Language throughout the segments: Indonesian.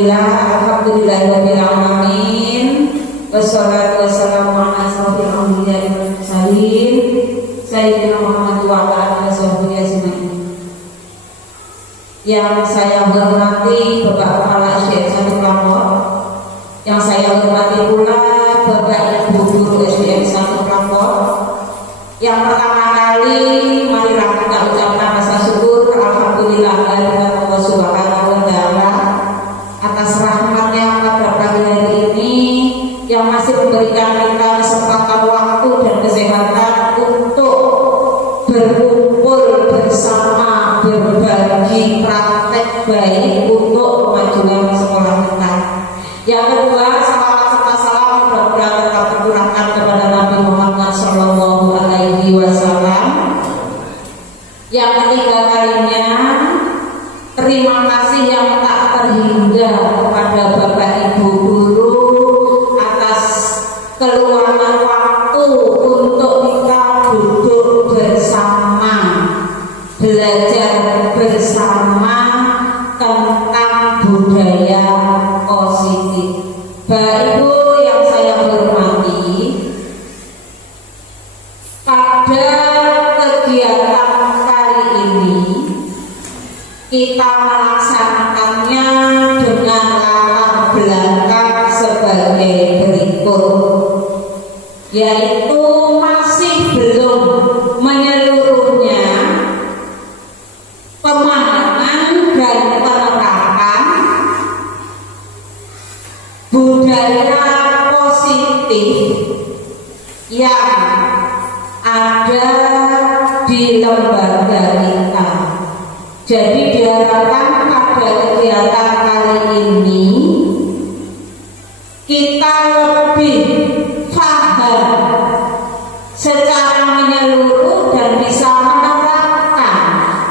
Alhamdulillahirabbil alamin. Wassalatu wassalamu ala asyrofil anbiya'i wal mursalin sayyidina Muhammad wa ala alihi washabbihi ajmain. Yang saya hormati Bapak Kepala SDN 1 Pelapor, yang saya hormati pula Bapak Ibu Guru SDN 1 Pelapor. Yang pertama kali marilah kita ucapkan rasa syukur alhamdulillah kepada Allah Subhanahu wa taala atas rahmatnya pada pagi hari ini yang masih memberikan kita kesempatan waktu dan kesehatan untuk berkumpul bersama, berbagi praktek baik untuk kemajuan sekolah kita. Yang kedua, salawat serta salam mudah-mudahan tetap tercurahkan kepada Nabi Muhammad Sallallahu Alaihi Wasallam. Yang ketiga kalinya, terima kasih yang tak terhingga kepada Bapak Ibu Guru atas keluangan waktu untuk kita duduk bersama, belajar bersama tentang budaya positif. Bapak Ibu yang saya hormati, pada kegiatan kali ini kita melaksanakannya dengan latar belakang sebagai berikut, yaitu masih belum menyeluruhnya pemahaman dan penerapan budaya positif yang ada di lembaga kita. Jadi diharapkan pada kegiatan kali ini kita lebih paham secara menyeluruh dan bisa menerapkan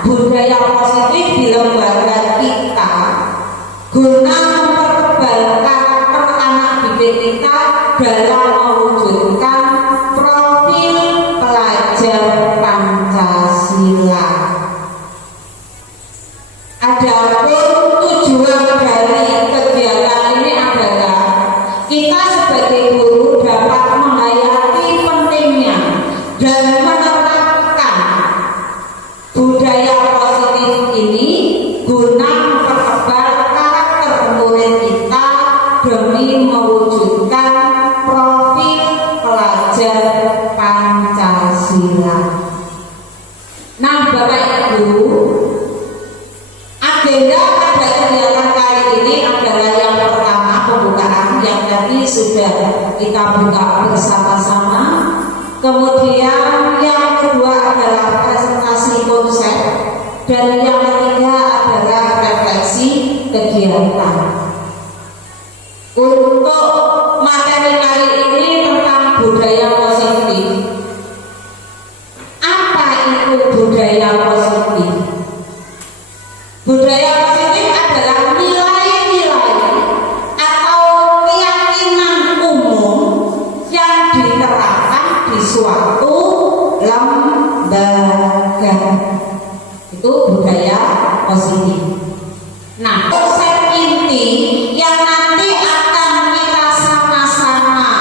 budaya positif di lembaga kita guna mempertebal karakter anak didik kita dalam mewujudkan profil pelajar Pancasila. Adapun tujuan dari kegiatan ini adalah kita sebagai guru dapat menghayati pentingnya dan menerapkan budaya positif ini guna mempertebal karakter murid kita demi mewujudkan profil pelajar Pancasila. Nah, Bapak Ibu, agenda pada kegiatan kali ini adalah yang pertama pembukaan yang tadi sudah kita buka bersama-sama. Kemudian yang kedua adalah presentasi konsep dan yang ketiga adalah refleksi kegiatan. Untuk materi kali ini tentang budaya positif. Apa itu budaya positif? Budaya positif adalah nilai-nilai atau keyakinan umum yang diterapkan di suatu lembaga. Itu budaya positif. Nah, konsep inti yang nanti akan kita sama-sama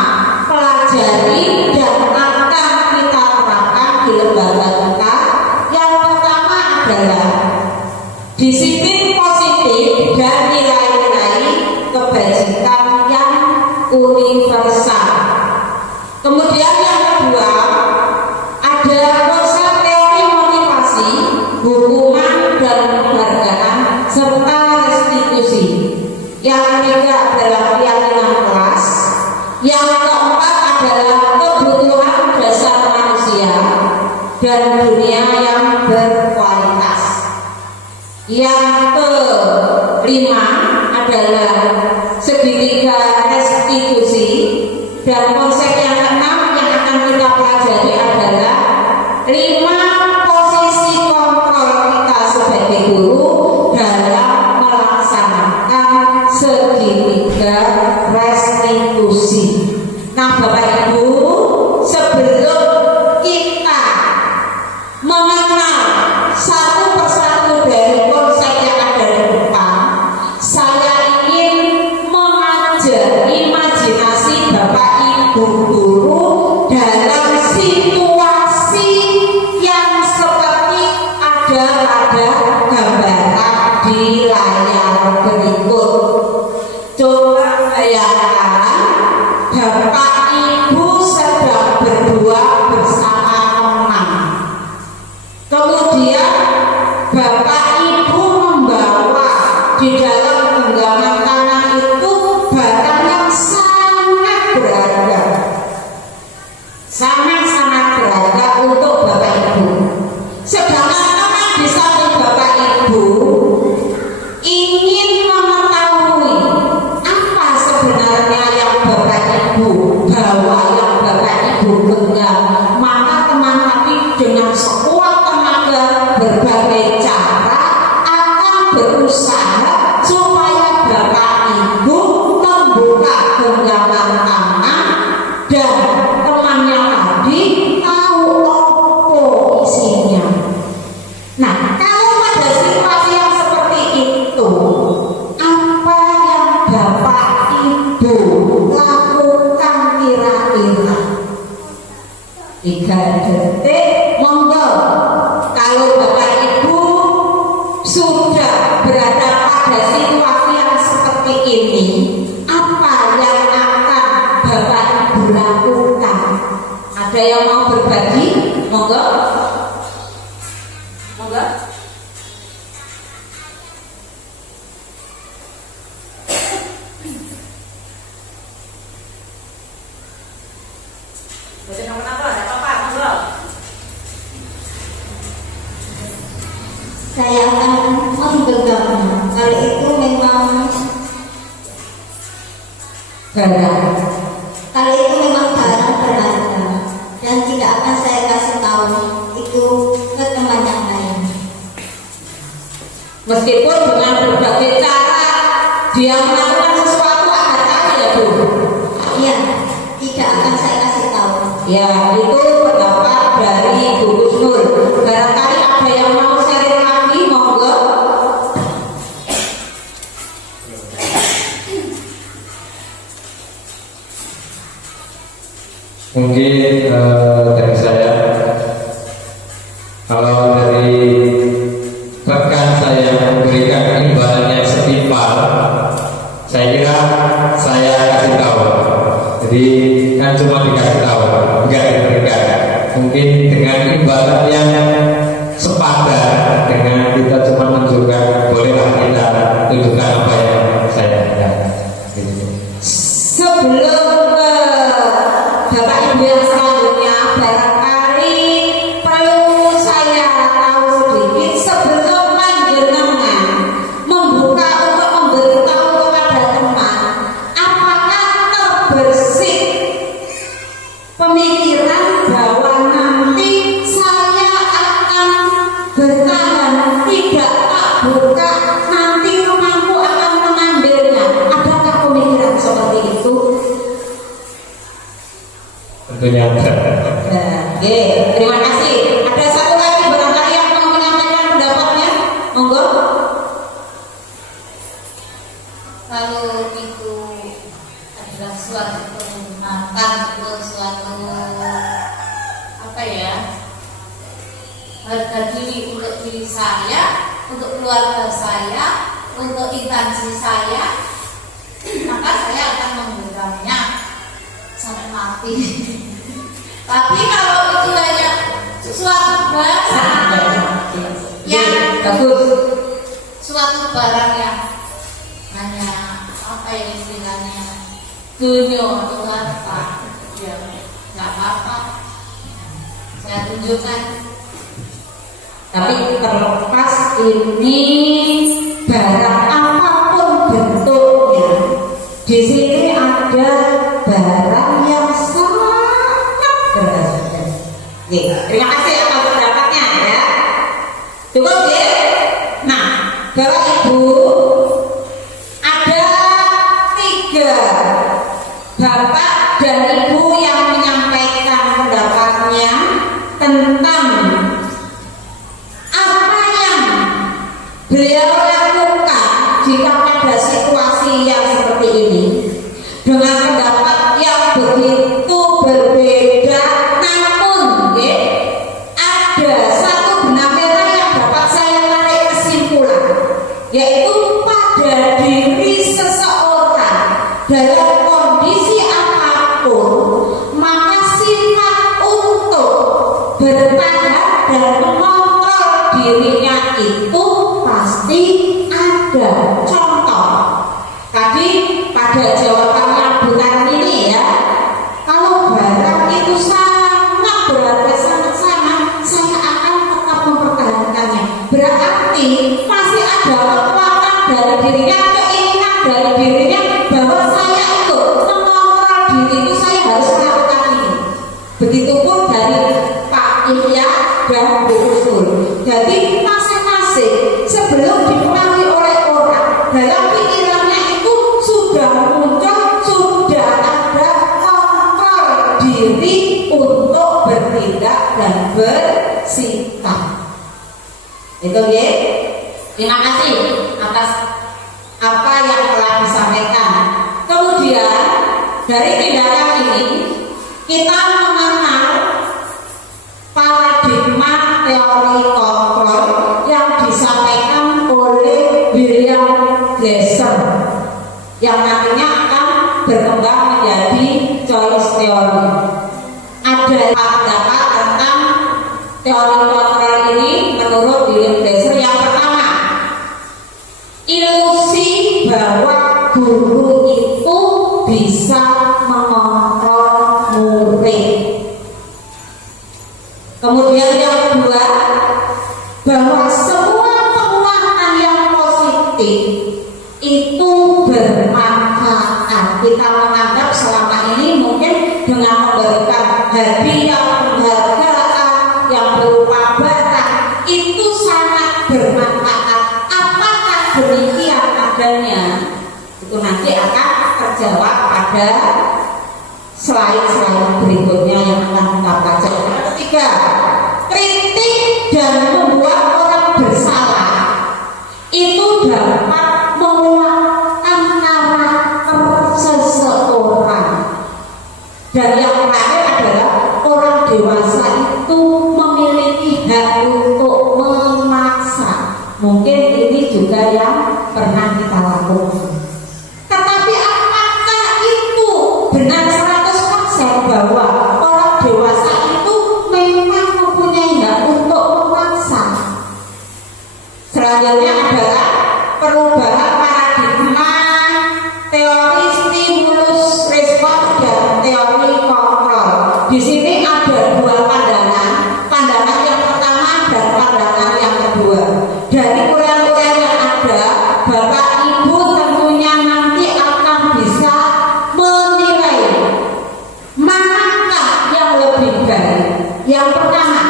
pelajari dan akan kita terapkan di lembaga kita. Yang pertama adalah disiplin positif dan nilai-nilai kebajikan yang universal. Kemudian yang kedua ada konsep teori motivasi, hukuman dan penghargaan serta restitusi. Yang ketiga adalah keyakinan kelas. Yang keempat adalah kebutuhan dasar manusia dan dunia yang berkualitas. Yang kelima adalah segitiga restitusi, dan konsep yang keenam yang akan kita pelajari adalah 5 posisi kontrol kita sebagai guru dalam melaksanakan segitiga restitusi. Nah, Bapak Ibu, sebelum kita mengenal satu persatu dari konsep yang ada pada gambaran di layar berikut. Coba bayangkan Bapak Ibu sedang berdua bersama teman. Kemudian Bapak Ibu membawa di dalam genggaman tangan itu barang yang sangat berharga, sangat-sangat berharga untuk Bapak Ibu. Sedangkan teman di samping Bapak Ibu ingin mengetahui apa sebenarnya yang Bapak Ibu bawa, yang Bapak Ibu genggam. Maka teman tadi dengan sekuat tenaga berbagai cara akan berusaha supaya Bapak Ibu membuka genggaman tangan dan temannya tadi tahu apa isinya. Nah, kalau pada situasi yang seperti itu, apa yang Bapak Ibu lakukan kira-kira? 3 detik, monggo. Kalau Bapak Ibu sudah berada pada situasi yang seperti ini, apa yang akan Bapak Ibu lakukan? Ada yang mau berbagi? Monggo. Monggo. Boleh apa-apa, ada apa-apa, monggo. Saya akan menggenggamnya. Kali itu memang Barang. kali itu memang barang berharga dan tidak akan saya kasih tahu itu ke teman yang lain. Meskipun dengan berbagai cara dia melakukan sesuatu agar tahu ya Bu. Iya, tidak akan saya kasih tahu. Ya, itu pendapat dari Bu Gusnur. Barangkali ada yang mau sharing lagi, monggo. Mungkin dari saya, kalau dari rekan saya memberikan imbalan yang setimpal, saya kira saya kasih tahu. Jadi kan cuma dikasih tahu, enggak diberikan. Mungkin dengan imbalan yang sepadan dengan kita cuma menunjukkan, bolehlah kita tunjukkan apa yang saya inginkan. Gitu. Sebelum Bapak Ibu yang selanjutnya, barangkali perlu saya tahu sedikit sebelum panjenengan membuka untuk memberitahu kepada teman, apakah terbersih pemikiran bahwa nanti saya akan bertahan, tidak tak buka, nanti temanku akan mengambilnya. Adakah pemikiran seperti itu? Tentunya ada. Oke, terima kasih. Ada satu lagi barangkali yang mau menyampaikan pendapatnya, monggo. Kalau itu adalah suatu penghormatan atau suatu apa ya, harga diri untuk diri saya, untuk keluarga saya, untuk instansi saya, maka saya akan menggenggamnya sampai mati. Tapi kalau itu hanya suatu barang yang Bagus. suatu barang yang hanya apa ya istilahnya dunia atau harta, ya nggak apa-apa, saya tunjukkan. Tapi terlepas ini barang apapun bentuknya, di sini ada barang yang sangat berharga. Oke, terima kasih atas pendapatnya ya. Cukup ya. Nah, Bapak Ibu, ada 3 Bapak dan Ibu yang menyampaikan pendapatnya tentang apa yang beliau lakukan jika pada situasi yang seperti ini, dengan pendapat yang begitu berbeda. Namun ada satu benang merah yang dapat dirinya itu pasti ada. Contoh, tadi pada jawabannya Bu Tarmini ya, kalau barang itu sangat berharga, sangat-sangat, saya akan tetap mempertahankannya. Berarti masih ada kekuatan dari dirinya, keinginan dari dirinya bahwa saya itu mengontrol diri itu, saya harus melakukan ini. Begitupun dari Pak Ilya dan Bu Usul. Jadi masing-masing sebelum dipengaruhi oleh orang, dalam pikirannya itu sudah muncul, sudah ada kontrol diri untuk bertindak dan bersikap. Itu ya. Terima kasih atas apa yang telah disampaikan. Kemudian dari tindakan ini kita mengenal paradigma teori kontrol yang disampaikan oleh William Glasser yang nantinya akan berkembang menjadi choice theory. Ada pendapat tentang teori kontrol ini menurut William Glasser. Yang pertama, ilusi bahwa guru itu bisa mengontrol murid. Kemudian yang kedua, bahwa semua penguatan yang positif itu bermanfaat. Kita menganggap selama ini mungkin dengan memberikan hadiah, penghargaan yang berupa barang itu sangat bermanfaat. Apakah demikian adanya? Itu nanti akan terjawab pada slide-slide berikutnya yang akan kita baca. Ketiga, kritik dan membuat orang bersalah itu dapat menguatkan karakter seseorang. Dan yang terakhir adalah orang dewasa itu memiliki hak untuk memaksa. Mungkin ini juga yang pernah kita lakukan. Tetapi apakah itu benar 100% bahwa orang dewasa itu memang mempunyai hak untuk memaksa? Selanjutnya adalah perubahan paradigma teori stimulus respon dan teori kontrol. Di sini ada dua pandangan, pandangan yang pertama dan pandangan yang kedua. Dari uraian-uraian yang ada, Bapak Ibu tentunya nanti akan bisa menilai manakah yang lebih baik. Yang pertama,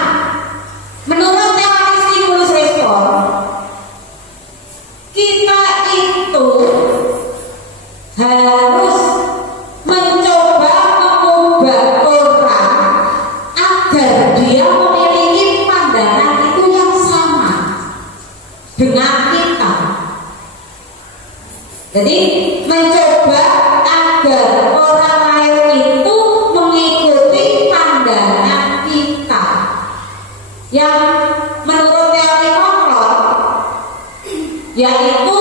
menurut teori stimulus respon, kita itu harus mencoba mengubah orang agar dia memiliki pandangan itu yang sama dengan kita. Jadi mencoba agar orang lain itu mengikuti pandangan kita. Yang menurut teori kontrol yaitu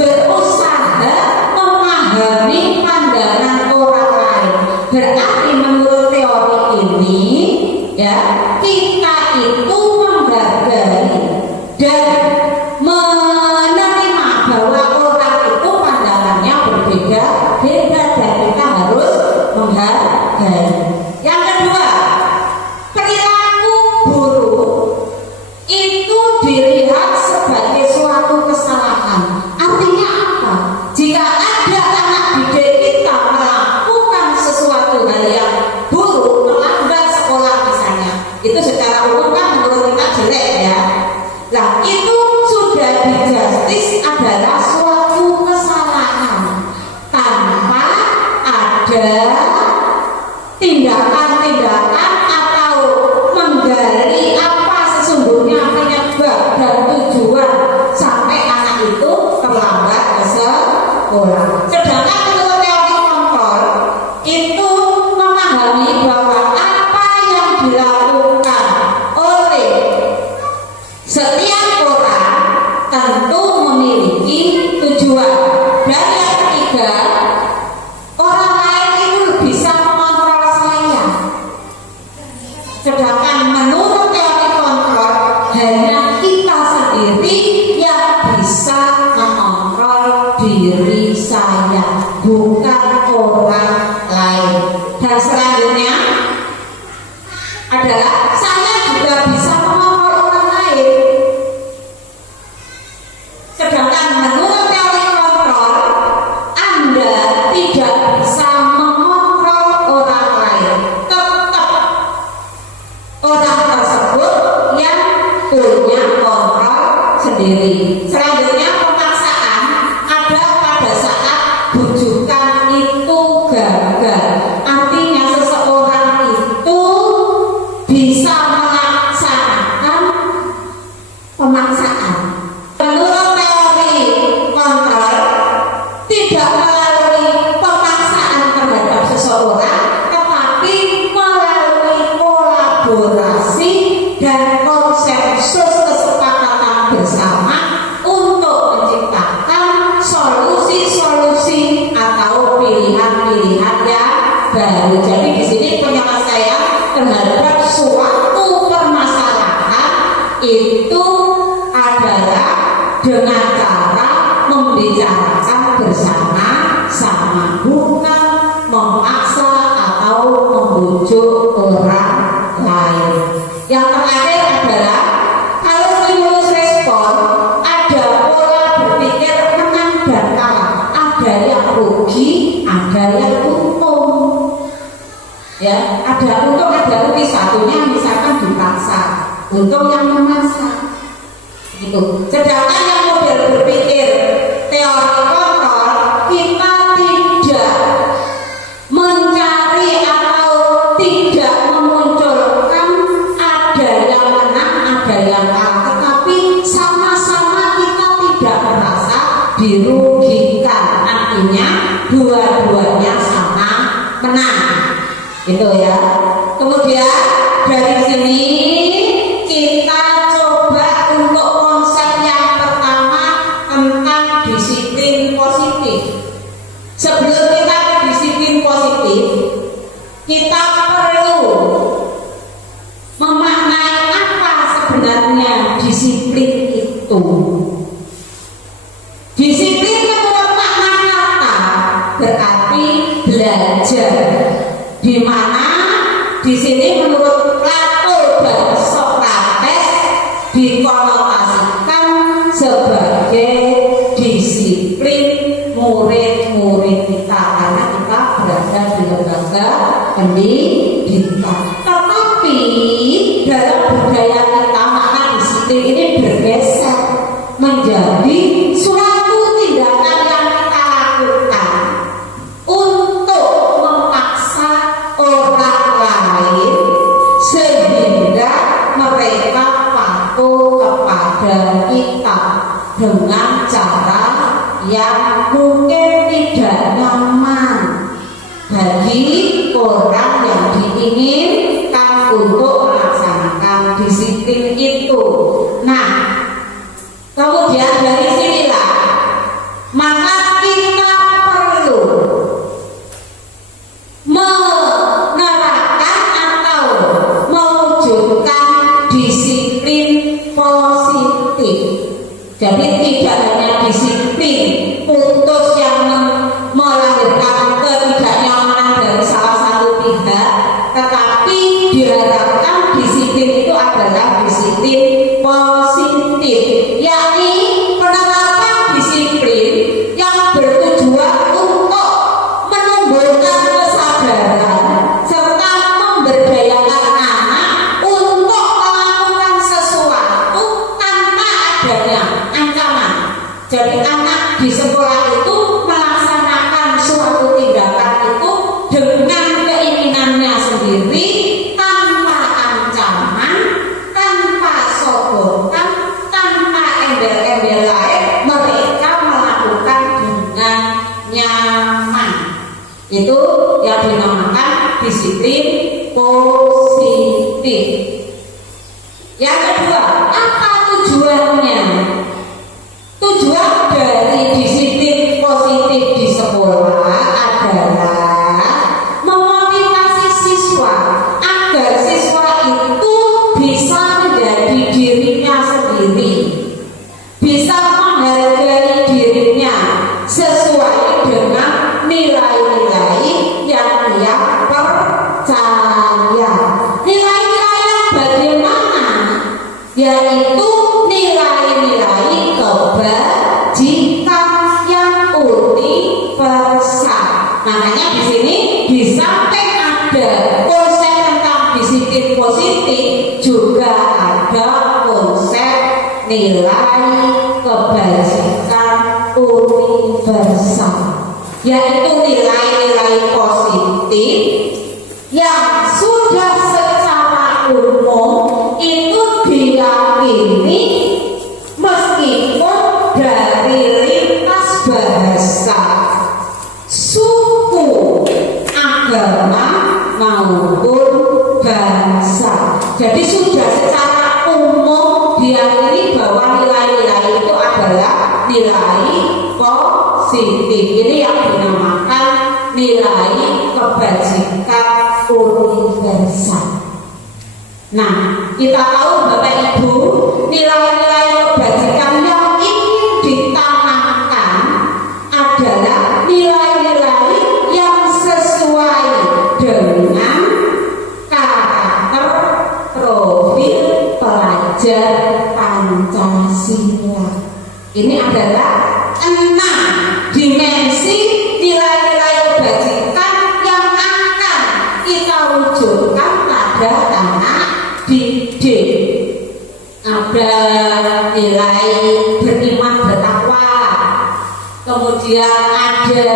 berusaha memahami pandangan orang lain. Berarti menurut teori ini ya, kita itu menghargai dan menerima bahwa orang itu pandangannya berbeda-beda dan kita harus menghargai. Yang kedua, perilaku buruk itu dilihat sebagai suatu kesalahan. Artinya apa? Jika ada anak didik kita melakukan sesuatu hal yang buruk, melanggar sekolah misalnya, itu secara umum kan menurut kita jelek ya. Nah, itu sudah dijustis adalah suatu kesalahan tanpa ada tindakan-tindakan atau menggali apa sesungguhnya penyebab dan tujuan sampai anak itu terlambat ke sekolah. Sedangkan menurut teori kontrol itu memahami bahwa apa yang dilakukan oleh setiap orang tentu memiliki tujuan. Dan yang ketiga, orang lain itu bisa mengontrol saya. Sedangkan menurut teori kontrol hanya kita sendiri yang bisa mengontrol diri saya, bukan orang lain. Dan selanjutnya adalah saya juga bisa mengontrol orang lain. Sedangkan menurut teori kontrol, Anda tidak bisa mengontrol orang lain. Tetap orang tersebut yang punya kontrol sendiri. Selanjutnya pemaksaan ada pada saat bujukan itu gagal. Artinya seseorang itu bisa melaksanakan pemaksaan. Menurut teori kontrol, tidak melalui pemaksaan terhadap seseorang, tetapi melalui kolaborasi dan konsensus kesepakatan bersama untuk menciptakan solusi-solusi atau pilihan-pilihan yang baru. Jadi di sini penyelesaian terhadap suatu permasalahan itu adalah dengan cara membicarakan bersama-sama, bukan memaksa atau membujuk orang lain. Yang terakhir adalah kalau stimulus respon, ada pola berpikir menang dan kalah, ada yang rugi, ada yang untung. Ya, ada untung, ada rugi. Satunya misalkan dipaksa, untung yang memaksa. Gitu. Sedangkan yang model berpikir teori kontrol, kita tidak mencari atau tidak memunculkan ada yang menang, ada yang kalah, tetapi sama-sama kita tidak merasa dirugikan. Artinya dua-duanya sama menang. Gitu ya. Kemudian dari sini kita coba untuk konsep yang pertama tentang disiplin positif. Sebelum kita ke disiplin positif, kita perlu memaknai apa sebenarnya disiplin itu. Disiplin menurut makna kata berarti belajar, di mana di sini menurut Plato dan Sokrates dikonotasikan sebagai disiplin murid-murid kita, karena kita berada di lembaga pendidikan. Tetapi dalam budaya kita makna disiplin ini bergeser menjadi suatu tindakan yang kita lakukan untuk memaksa orang lain sehingga mereka patuh kepada kita dengan cara yang mungkin tidak nyaman bagi orang yang diinginkan untuk melaksanakan disiplin itu. Nah, kemudian dari sinilah maka kita perlu menerapkan atau mewujudkan disiplin positif. Jadi tidak hanya disiplin putus yang melahirkan ketidaknyamanan dari salah satu pihak, tetapi diharapkan disiplin itu adalah disiplin positif, yakni penerapan disiplin yang bertujuan untuk menumbuhkan kesadaran serta memberdayakan anak untuk melakukan sesuatu tanpa adanya ancaman. Jadi anak di sekolah itu melaksanakan suatu tindakan itu dengan keinginannya sendiri, tanpa ancaman, tanpa sogokan, tanpa embel-embel lain. Mereka melakukan dengan nyaman. Itu yang dinamakan disiplin positif. Yang kedua, apa tujuannya? Tujuan dari disiplin positif di sekolah adalah memotivasi siswa agar siswa itu bisa menjadi dirinya sendiri, nilai kebajikan universal, yaitu nilai-nilai positif yang sudah secara umum itu diyakini meskipun dari lintas bahasa, suku, agama maupun bangsa. Jadi sudah secara umum diyakini bahwa nilai-nilai itu adalah nilai positif. Ini yang dinamakan nilai kebajikan universal. Nah, kita tahu Bapak Ibu, nilai-nilai kebajikan yang ingin ditanamkan adalah nilai-nilai yang sesuai dengan karakter profil pelajar Pancasila. Ini adalah 6 dimensi nilai-nilai kebajikan yang akan kita wujudkan pada anak didik. Ada nilai beriman bertakwa, kemudian ada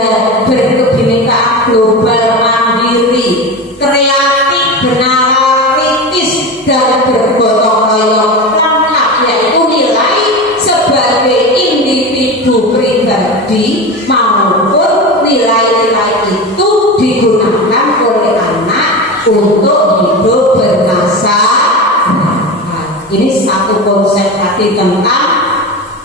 berkebinekaan global mandiri, kreatif benalar kritis dan bergotong royong lengkap, yaitu nilai sebagai individu pribadi maupun nilai-nilai itu digunakan oleh anak untuk hidup bermasyarakat. Ini satu konsep tadi tentang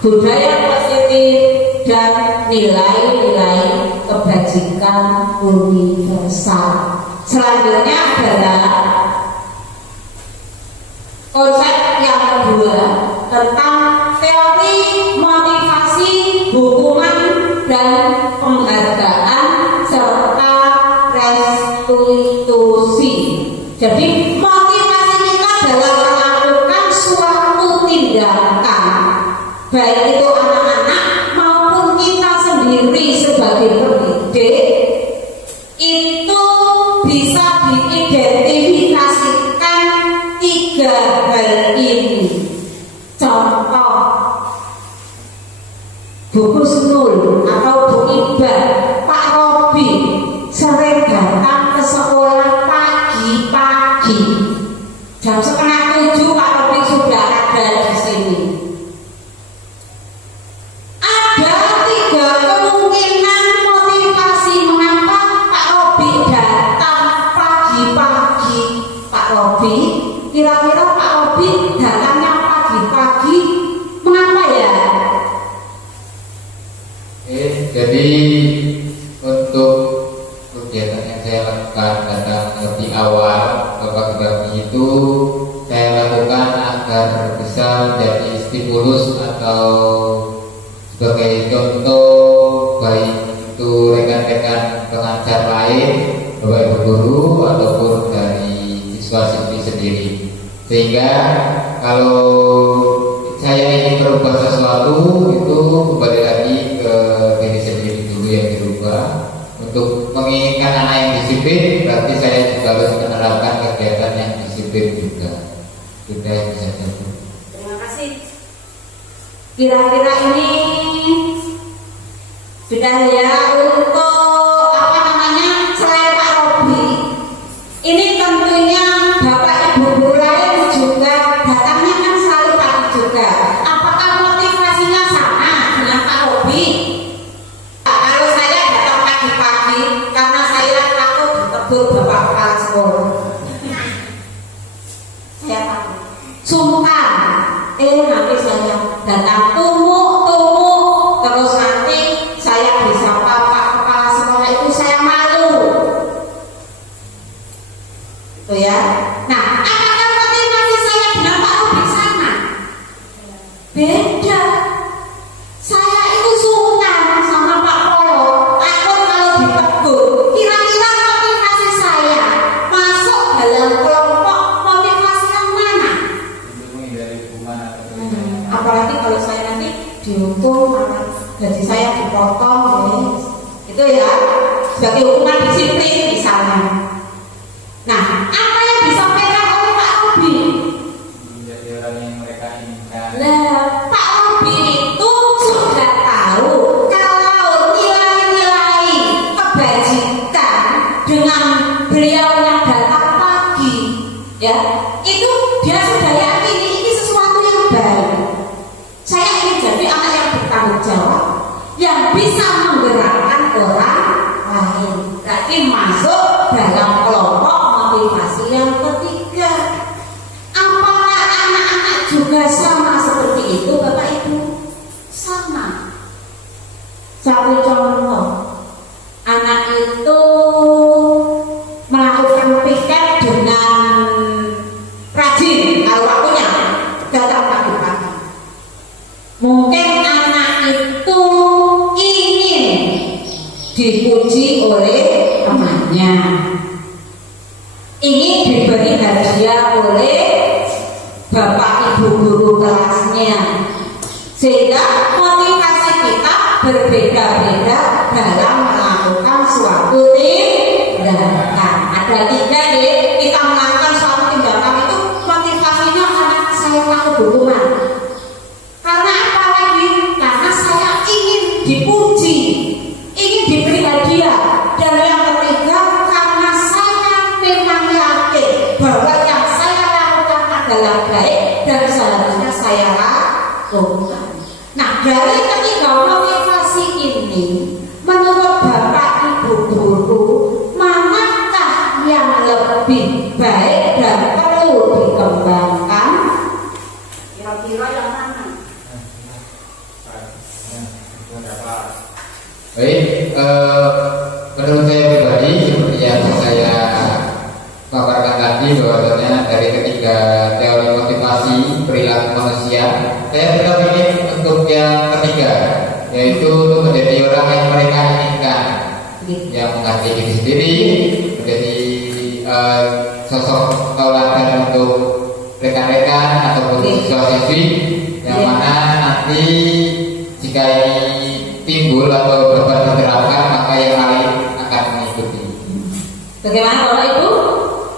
budaya positif dan nilai-nilai kebajikan universal. Selanjutnya adalah konsep yang kedua tentang teori motivasi, hukuman, dan penghargaan serta restitusi. Jadi motivasi kita dalam melakukan suatu tindakan, baik itu anak-anak maupun kita sendiri sebagai pendidik, itu bisa diidentifikasikan 3 hal ini. Contoh, Bu Husnul atau Bu Iba, Pak Robi sering datang ke sekolah pagi-pagi. Jam 6:30 Pak Robi sudah ada di sini. Ada 3 kemungkinan motivasi mengapa Pak Robi datang pagi-pagi. Pak Robi, kira-kira Pak Robi datangnya pagi-pagi mengapa ya? Jadi untuk kegiatan yang saya lakukan datang lebih awal ke pagi-pagi itu saya lakukan agar bisa menjadi stimulus atau sebagai contoh baik itu rekan-rekan pengajar lain, bapak ibu guru ataupun dari siswa-siswi sendiri, sehingga kalau saya ingin berubah sesuatu itu kembali lagi ke diri sendiri dulu yang dirubah. Untuk menginginkan anak yang disiplin, berarti saya juga harus menerapkan kegiatan yang disiplin juga. Sudah yang bisa jadi. Terima kasih. Kira-kira ini sudah ya untuk apa namanya selain Pak Robi. Ini tentunya Bapak Ibu guru lain juga datangnya kan selalu pagi juga. Apakah motivasinya sama dengan Pak Robi? Kalau saya datang pagi-pagi karena saya takut ditegur Bapak Kepala Sekolah. Saya takut. Sungkan. Nanti saya datang tumuk, terus nanti saya bisa Pak Kepala Sekolah itu saya malu. Itu ya. Nah, apakah motivasi saya dengan Pak Robi sama? Beda. Saya itu sungkan sama Pak Polo, takut kalau ditegur. Kira-kira motivasi saya masuk dalam kelompok motivasi yang mana? Untuk menghindari hukuman atau Apalagi kalau saya nanti dihukum, maka gaji saya dipotong, itu ya sebagai hukuman disiplin misalnya. Nah, apa yang disampaikan oleh Pak Robi? menjadi orang yang mereka inginkan. Lah, orang lain. Berarti masuk dalam kelompok motivasi yang ketiga. Apakah anak-anak juga sama seperti itu, Bapak Ibu? Sama. Satu contoh, anak itu melakukan piket dengan rajin kalau waktunya datang pagi-pagi. Mungkin anak itu ingin dipuji oleh temannya, ingin diberi hadiah oleh bapak ibu guru kelasnya, sehingga motivasi kita berbeda-beda dalam melakukan suatu tindakan. Ada tiga deh, kita melakukan suatu tindakan itu motivasinya karena saya takut hukuman. Karena apa lagi? Karena saya ingin dipuji, ingin diberi hadiah. Dan yang ketiga, karena saya memang yakin bahwa yang saya lakukan adalah baik dan seharusnya saya lakukan. Nah, dari ketiga motivasi ini, menurut Bapak Ibu guru, manakah yang lebih baik dan perlu dikembangkan? Kira-kira yang mana? Baik, menurut saya pribadi seperti yang saya paparkan tadi, bahwasanya dari ketiga teori motivasi perilaku manusia, saya tetap ingin untuk yang ketiga, yaitu untuk menjadi orang yang mereka inginkan, yang menghargai diri sendiri, menjadi sosok tauladan untuk rekan-rekan ataupun siswa-siswi yang mana nanti jika ini timbul atau dapat diterapkan, maka yang lain akan mengikuti. Bagaimana Bapak Ibu?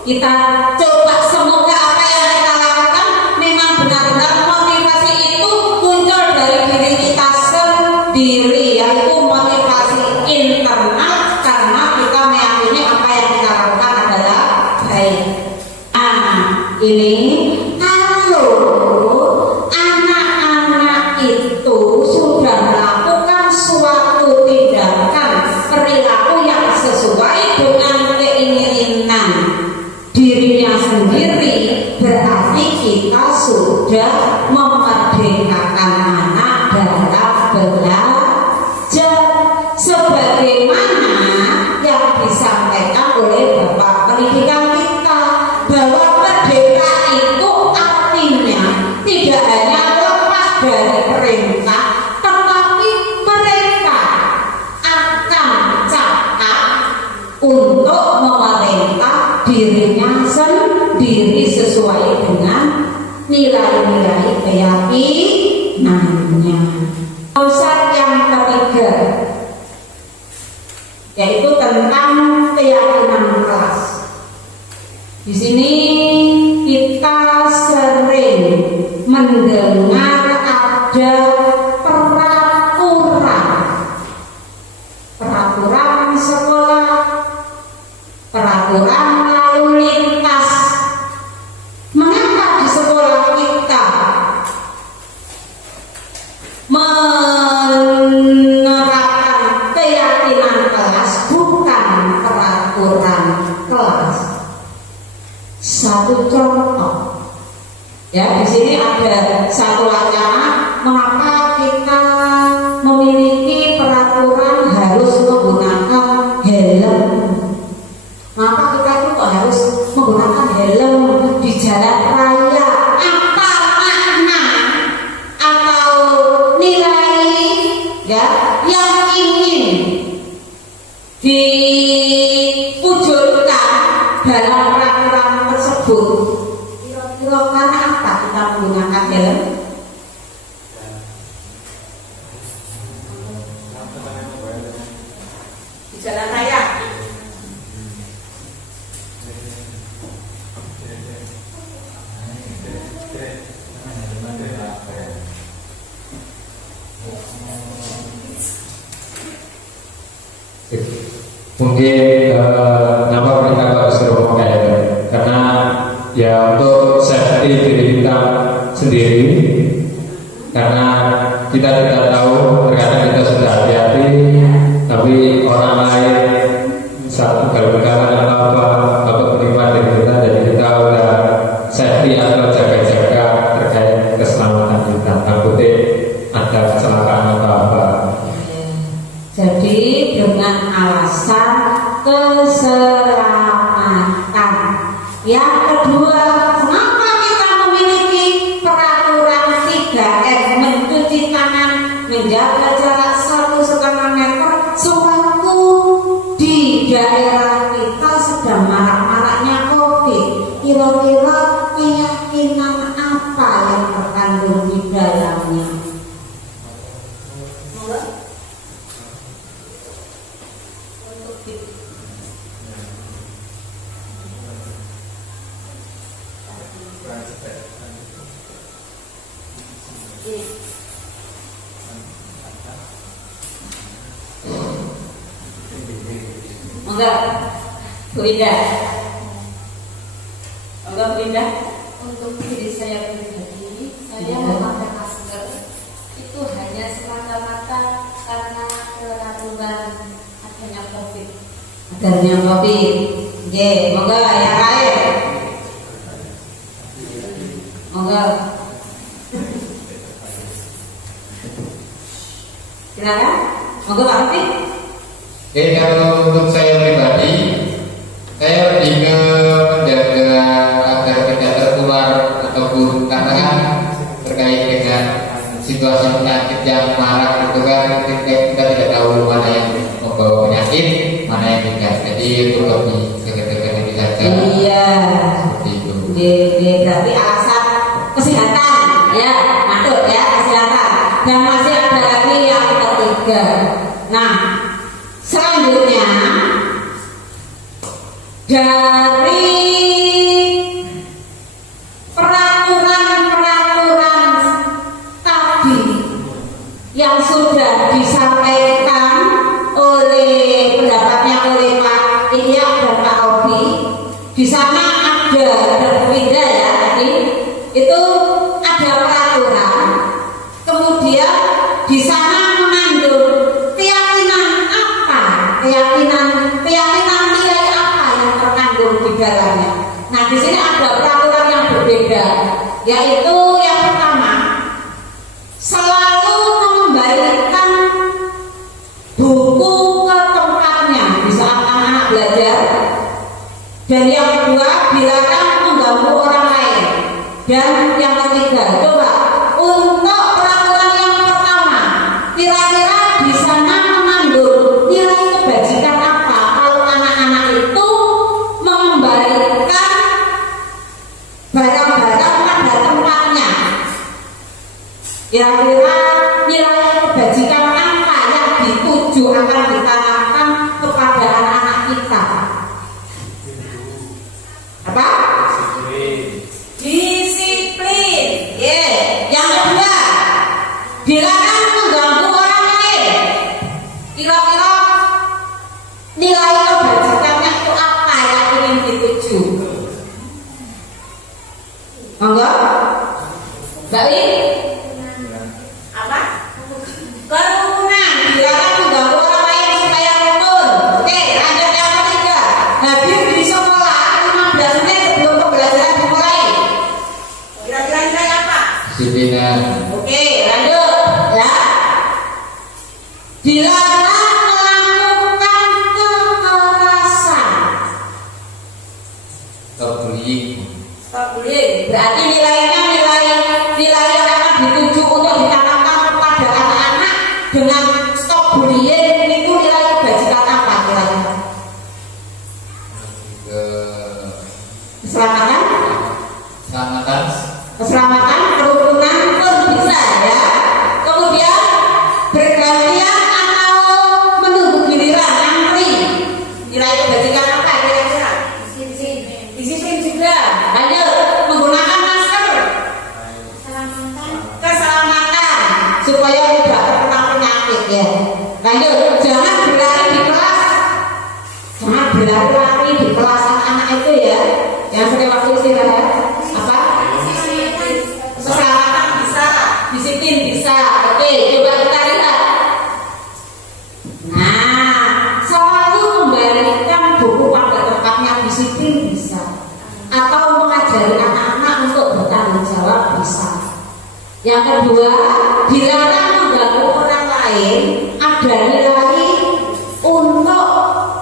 Kita coba semoga apa yang kita lakukan memang benar-benar motivasi itu muncul dari diri kita sendiri, yaitu motivasi internal, karena kita meyakini apa yang kita lakukan adalah baik. Nah, ini kalau anak-anak itu sudah melakukan suatu tindakan perilaku yang sesuai dengan keinginan dirinya sendiri, berarti kita sudah memerdekakan anak dalam belajar, sebagaimana yang disampaikan oleh Bapak Pendidikan kita, bahwa merdeka itu artinya tidak hanya lepas dari perintah, tetapi mereka akan cakap untuk memerintah dirinya sendiri sesuai dengan nilai-nilai keyakinannya. Konsep yang ketiga yaitu tentang keyakinan kelas. Di sini kita sering mendengar ada peraturan sekolah, peraturan lalu lintas. Mengapa di sekolah kita menerapkan keyakinan kelas bukan peraturan kelas? Satu contoh, ya, di sini ada satu wacana mengapa kita memiliki peraturan harus menggunakan helm. Mengapa kita itu kok harus menggunakan helm di jalan raya? Apa makna atau nilai, ya, yang ingin diwujudkan dalam peraturan tersebut? Kira-kira karena apa kita menggunakan helm? Di jalan raya. Mungkin nama kita harus beromong kayak itu, karena ya untuk safety diri kita sendiri, karena kita tidak tahu terkadang kita sudah hati-hati tapi orang lain satu ugal-ugalan atau apa dapat terima dari kita, jadi kita udah safety atau jaga-jaga terkait keselamatan kita, takutnya ada kecelakaan atau apa. Jadi dengan alasan keselamatan. Yang kedua, kenapa kita memiliki peraturan 3M, mencuci tangan, menjaga jarak 1,5 meter, sewaktu di daerah kita sedang marak-maraknya COVID. Kira-kira keyakinan apa yang terkandung di dalamnya? Enggak, Bu Indah. Enggak, Bu Indah. Untuk diri saya pribadi, saya memakai masker itu hanya semata-mata karena peraturan adanya COVID. Adanya COVID. Oke, monggo yang lain. Monggo. Silakan. Monggo Pak Afi. Kalau untuk saya pribadi, saya lebih ke menjaga agar tidak tertular ataupun karena kan terkait dengan situasi penyakit yang marak itu kan kita tidak tahu mana yang membawa penyakit, mana yang tidak. Jadi itu lebih sekedar diri saja. Iya. Seperti itu. Berarti alasan kesehatan, ya, masuk ya kesehatan. Dan masih ada lagi yang ketiga. Nah, selanjutnya dari peraturan-peraturan tadi yang sudah disampaikan oleh pendapatnya oleh Pak Ihya dan Pak Robi, di sana ada dan beda ya tadi itu ada peraturan, kemudian di sana mengandung keyakinan nilai apa yang terkandung di dalamnya. Nah, di sini ada peraturan yang berbeda, yaitu yang pertama, selalu mengembalikan buku ke tempatnya di saat anak-anak belajar. Dan yang kedua, dilarang mengganggu orang lain. Dan yang ketiga, coba untuk peraturan yang pertama, kira-kira di sana mengandung nilai kebajikan apa kalau anak-anak itu mengembalikan barang-barang pada tempatnya? Kira-kira nilai kebajikan apa yang dituju akan ditanamkan kepada anak-anak kita? Apa? Disiplin. Yang kedua, dilarang mengganggu orang lain. Kira-kira nilai kebajikannya itu apa yang ingin dituju? Monggo, Mbak Wi. Apa? Kerukunan. Dilarang mengganggu orang lain supaya rukun. Oke, lanjut yang ketiga. Hadir di sekolah 15 menit sebelum pembelajaran dimulai. Kira-kira nilai apa? Disiplinan. Oke, lanjut ya. Dilarang melakukan kekerasan. Stop bullying. Stop bullying. Berarti nilainya nilai yang akan dituju untuk ditanamkan kepada anak-anak dengan stop bullying itu nilai kebajikan apa kira-kira? Keselamatan, keselamatan, kerukunan pun bisa ya. Kemudian bergantian atau menunggu giliran antri, nilai kebajikan apa kira-kira? Disiplin juga. Lanjut, menggunakan masker, keselamatan supaya tidak terkena penyakit ya. Lanjut, jangan berlari di kelas, jangan berlari di kelas anak-anak itu ya. Yang sering waktu istirahat apa? Keselamatan bisa, disiplin bisa. Oke, coba kita lihat. Nah, kedua, dilarang mengganggu orang lain. Ada nilai untuk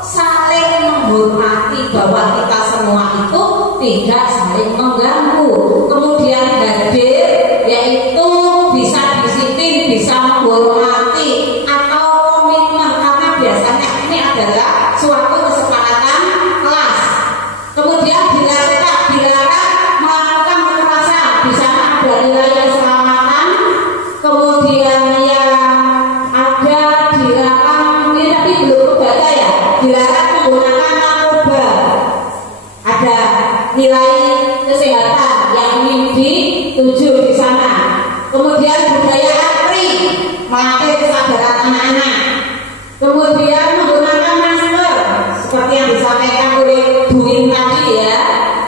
saling menghormati bahwa kita semua itu tidak saling mengganggu. Kemudian hadir yaitu bisa disiplin, bisa menghormati atau komitmen, karena biasanya ini adalah suatu kesepakatan kelas. Kemudian dilarang melakukan kekerasan, di sana ada nilai keselamatan. Kemudian yang ada dilarang, ini tapi belum kebaca ya, dilarang menggunakan narkoba. Ada nilai kesehatan yang ingin dituju di sana. Kemudian budaya APRI, melatih kesadaran anak-anak. Kemudian menggunakan masker seperti yang disampaikan oleh Bu In tadi ya,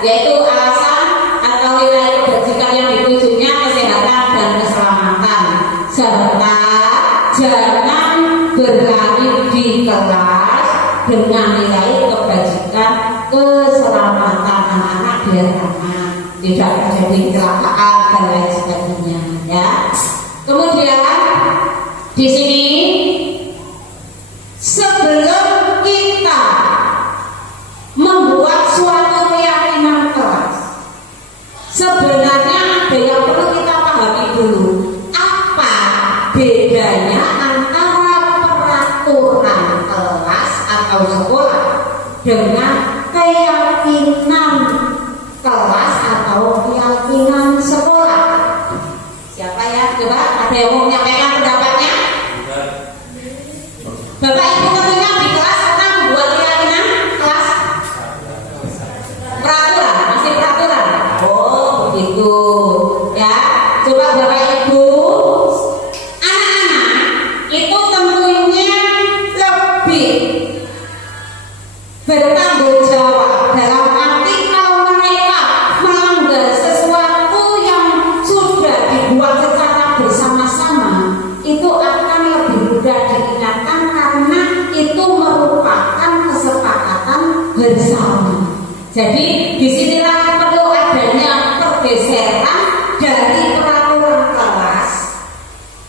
yaitu alasan atau nilai kebajikan yang ditujunya kesehatan dan keselamatan, serta jangan berlari di kelas dengan nilai kebajikan keselamatan anak-anak biar aman, tidak terjadi kecelakaan dan lain sebagainya ya. Kemudian di sini sebelum kita membuat suatu keyakinan kelas, sebenarnya ada yang perlu kita pahami dulu. Apa bedanya antara peraturan kelas atau sekolah dengan keyakinan kelas atau keyakinan sekolah? Siapa ya? Coba ada yang mau menyampaikan pendapatnya? Bapak Ibu ketika di kelas pernah membuat keyakinan kelas? Peraturan, masih peraturan. Oh begitu ya. Coba Bapak Ibu, anak-anak itu tentunya lebih bertanggung jawab dalam arti kalau mereka melanggar sesuatu yang sudah dibuat secara bersama-sama, itu akan lebih mudah diingatkan karena itu merupakan kesepakatan bersama. Jadi disinilah perlu adanya pergeseran dari peraturan kelas,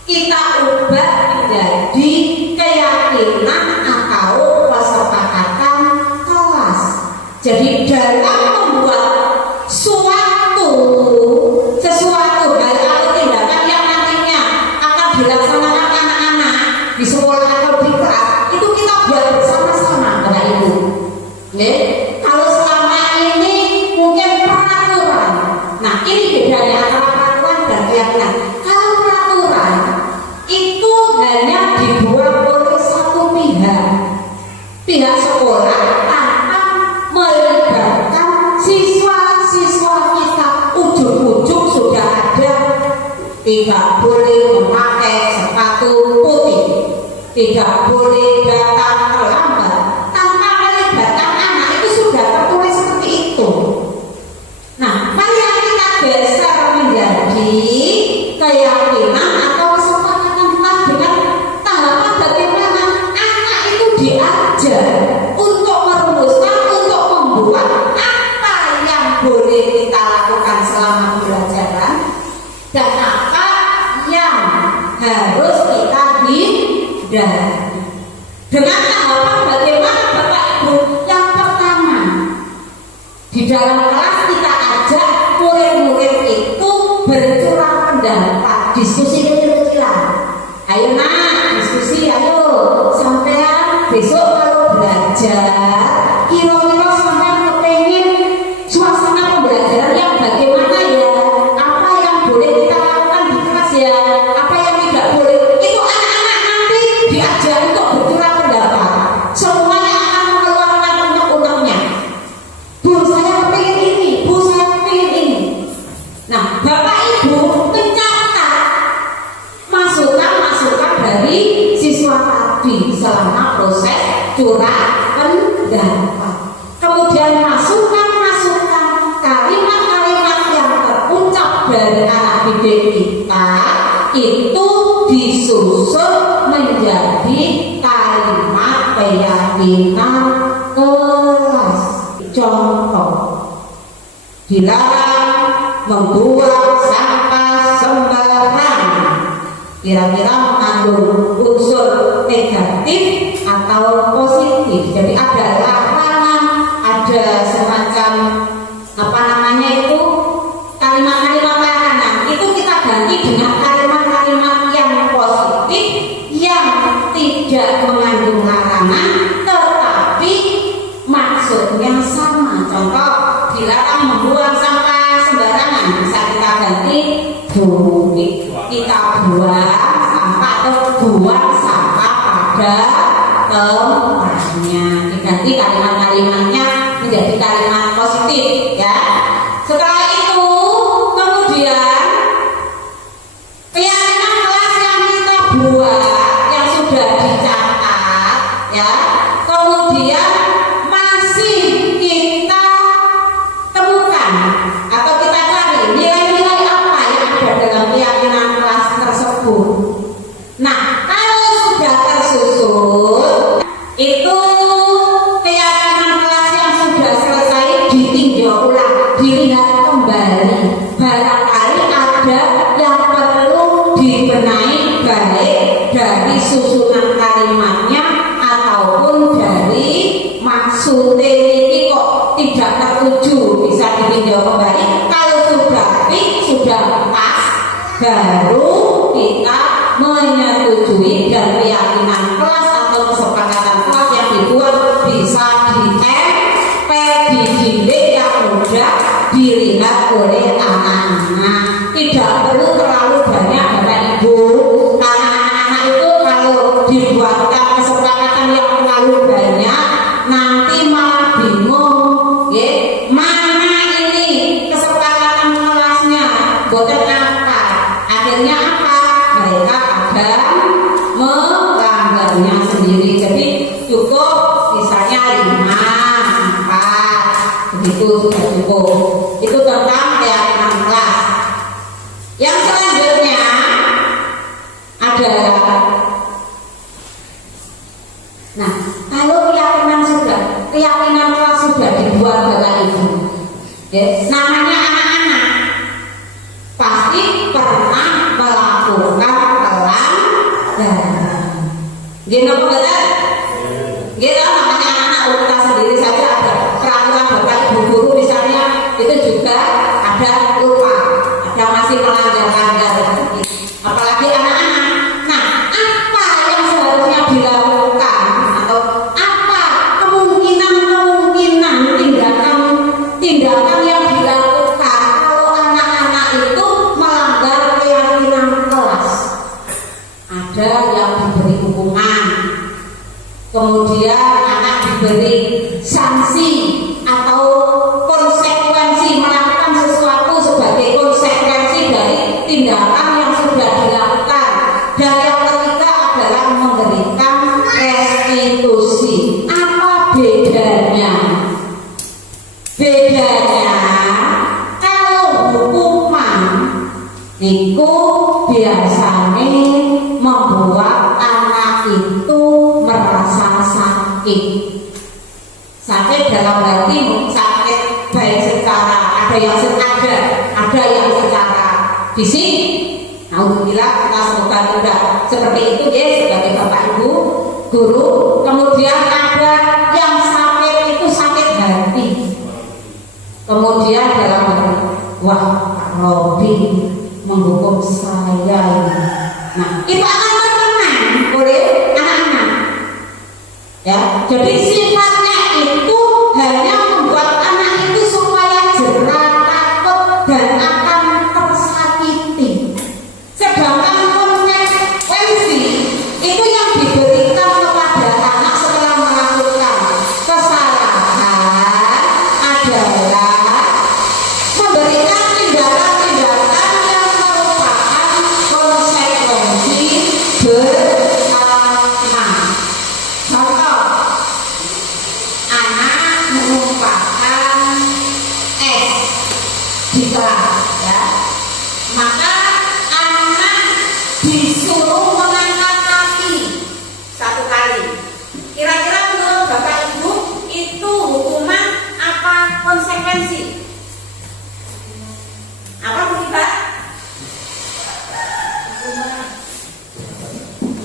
kita ubah menjadi keyakinan atau kesepakatan kelas. Jadi dalam membuat sesuatu hal atau tindakan yang nantinya akan dilaksanakan anak-anak di sekolah atau di kelas, itu kita buat bersama-sama Bapak Ibu. Kalau selama ini mungkin peraturan, nah ini bedanya antara peraturan dan keyakinan. Kalau peraturan itu hanya dibuat oleh satu pihak sekolah tanpa melibatkan siswa-siswa kita. Ujung-ujung sudah ada, tidak boleh memakai sepatu putih, tidak boleh datang terlambat, tanpa melibatkan anak, itu sudah tertulis seperti itu. Nah, mari kita geser menjadi keyakinan atau kesepakatan kelas dengan tahapan bagaimana anak itu diajar untuk merumuskan, untuk membuat apa yang boleh kita lakukan selama pembelajaran dan apa yang harus kita hindari. Dengan tahapan bagaimana Bapak Ibu? Yang pertama, di dalam kelas kita ajak murid-murid itu bercurah pendapat, diskusi kecil-kecilan. Ayo nak, diskusi, ayo sampean besok kalau belajar kira-kira sampean kepengen suasana pembelajaran yang bagaimana ya, apa yang boleh kita lakukan di kelas ya, apa yang tidak boleh. Itu anak-anak nanti diajar untuk bercurah pendapat, semuanya akan mengeluarkan unek-uneknya. Bu, saya pengen ini, Bu, saya pengen ini. Nah, Bapak Ibu mencatat masukan-masukan dari siswa tadi selama proses curah pendapat. Kemudian masukan-masukan kalimat-kalimat yang terucap dari anak didik kita itu disusun menjadi kalimat keyakinan kelas. Contoh, dilarang membuang sampah sembarangan. kira-kira mengandung unsur negatif atau positif. Jadi ada larangan, ada semacam apa namanya itu kalimat-kalimat larangan, itu kita ganti dengan kalimat-kalimat yang positif yang tidak mengandung larangan tetapi maksudnya sama. Contoh, dilarang membuang sampah sembarangan, bisa kita ganti kita buang sampah atau buang sampah pada tempatnya, diganti kalimat-kalimatnya menjadi kalimat positif ya. Setelah itu kemudian keyakinan kelas yang kita buat yang sudah dicatat ya, kemudian masih kita temukan atau kita cari nilai-nilai apa yang ada dalam keyakinan kelas tersebut. Nah, kalau sudah tersusun itu keyakinan kelas yang sudah selesai ditinjau ulang, dilihat kembali, barangkali ada yang perlu dibenahi baik dari susunan kalimatnya ataupun dari maksudnya ini kok tidak tertuju, bisa ditinjau kembali. Kalau sudah fix, sudah pas, baru kita menyetujui dan keyakinan kelas atau kesepakatan kelas yang dibuat bisa ditempel di dinding yang mudah dilihat oleh anak-anak. Tidak perlu terlalu banyak Bapak Ibu, karena anak-anak itu kalau dibuatkan kesepakatan yang terlalu banyak nanti malah bingung ya, mana ini kesepakatan kelasnya boten apa, akhirnya apa, mereka akan melanggarnya sendiri. Jadi cukup misalnya 5, 4 begitu sudah cukup. Itu tentang keyakinan kelas. Yang selanjutnya adalah, nah kalau keyakinan kelas sudah dibuat Bapak Ibu ya, namanya anak-anak pasti pernah melakukan pelanggaran. Gini apa betul? Gini namanya anak-anak, kita sendiri saja ada peraturan Bapak Ibu guru misalnya, itu juga ada lupa, ada masih melanggar-langgar, apalagi anak-anak. Nah, apa yang seharusnya dilakukan atau apa kemungkinan tindakan yang dilakukan kalau anak-anak itu melanggar keyakinan kelas? Ada yang diberi hukuman, kemudian anak diberi sanksi atau konsekuensi, melakukan sesuatu sebagai konsekuensi dari tindakan yang sudah dilakukan. Dan yang ketiga adalah memberikan restitusi. Apa bedanya? Bedanya kalau hukuman itu biasanya membuat anak itu merasa sakit. Sakit dalam arti sakit baik secara ada yang secara fisik. Alhamdulillah kita semoga tidak seperti itu ya sebagai Bapak Ibu guru. Kemudian ada yang sakit itu sakit hati. Kemudian dalam hati, wah Pak Robi menghukum saya ini. Nah, itu akan terkenang oleh anak-anak. Ya, jadi sifatnya itu hanya membuat anak itu supaya jerah, takut dan akan tersakiti. Sedangkan konsekuensi itu yang diberikan kepada anak setelah melakukan kesalahan adalah memberikan tindakan-tindakan yang merupakan konsekuensi bersama. Contoh,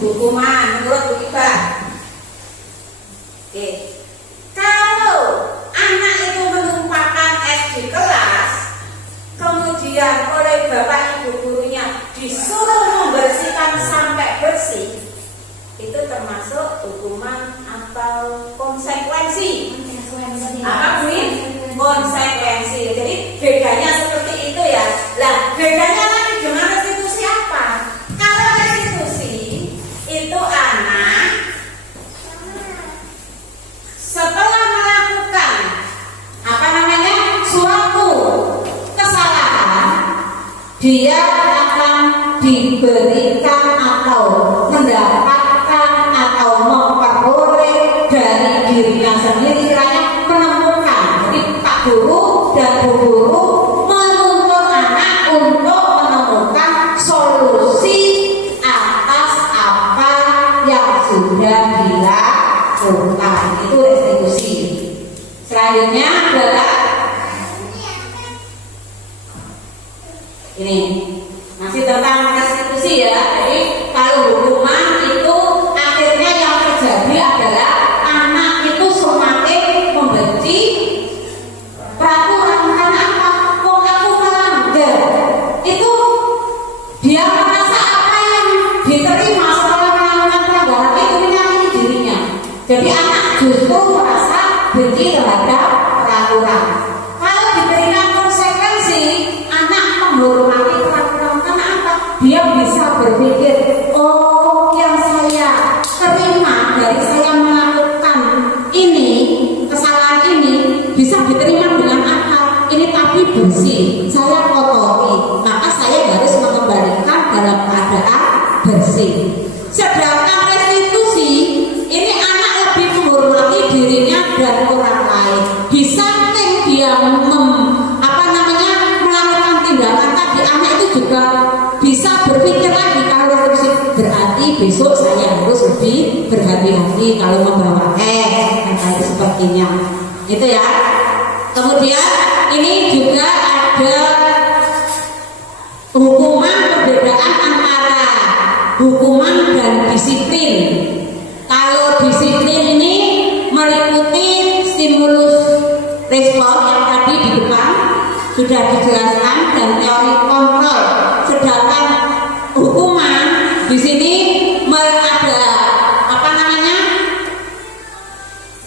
hukuman menurut Bu Iba. Oke. Kalau anak itu menumpahkan es di kelas, kemudian oleh bapak ibu gurunya disuruh membersihkan sampai bersih, itu termasuk hukuman atau konsekuensi. Apa Bu? Konsekuensi. Jadi bedanya seperti itu ya. Lah bedanya lagi dengan restitusi apa? Kalau restitusi itu anak setelah melakukan apa namanya suatu kesalahan, dia akan diberikan atau mendapatkan atau memperoleh dari dirinya sendiri, istilahnya menemukan. Jadi Pak Guru dan Bu Guru menuntut anak untuk menemukan solusi atas apa yang sudah dilakukan. Itu restitusi. Selanjutnya adalah ini masih tentang restitusi ya. Jadi kalau hukuman itu akhirnya yang terjadi adalah anak itu semakin membenci peraturan. Karena apa? Kok aku melanggar? Itu dia merasa apa yang diterima setelah melakukan pelanggaran itu menyakiti dirinya. Jadi anak justru merasa benci terhadap peraturan. Kalau diberikan konsekuensi, anak menghormati peraturan. Karena apa? Dia bisa berpikir, oh yang saya terima dari saya melakukan ini, kesalahan ini bisa diterima dengan apa? Ini tapi bersih, saya kotori, maka saya harus mengembalikan dalam keadaan bersih. Sedangkan restitusi ini anak lebih menghormati dirinya dan orang lain. Di samping dia melakukan tindakan tadi, anak itu juga bisa berpikir lagi kalau restitusi berarti besok saya harus lebih berhati-hati kalau membawa dan kayak sepertinya. Itu ya. Kemudian ini juga ada hukuman perbedaan antara hukuman dan disiplin. Kalau disiplin ini meliputi stimulus respon yang tadi di depan sudah dijelaskan dan teori kontrol. Sedangkan hukuman di sini ada apa namanya?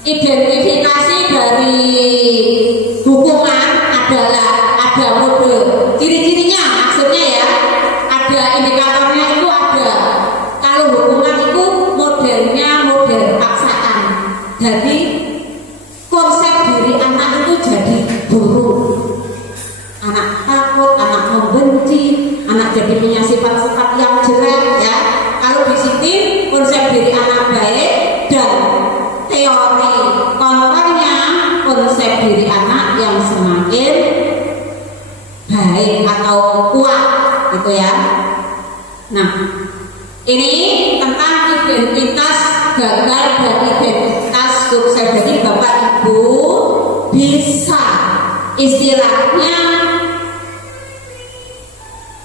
Identifikasi dari hukuman adalah ada mode ciri-cirinya, maksudnya ya ada indikatornya itu ada. Kalau hukuman itu modelnya model paksaan, jadi konsep diri anak itu jadi buruk, anak takut, anak membenci, anak jadi punya sifat-sifat yang jelek ya. Kalau disiplin konsep diri anak baik, dan teori kontrolnya konsep diri anak yang semakin baik atau kuat gitu ya. Nah, ini tentang identitas gagal dan identitas sukses. Jadi Bapak Ibu bisa istilahnya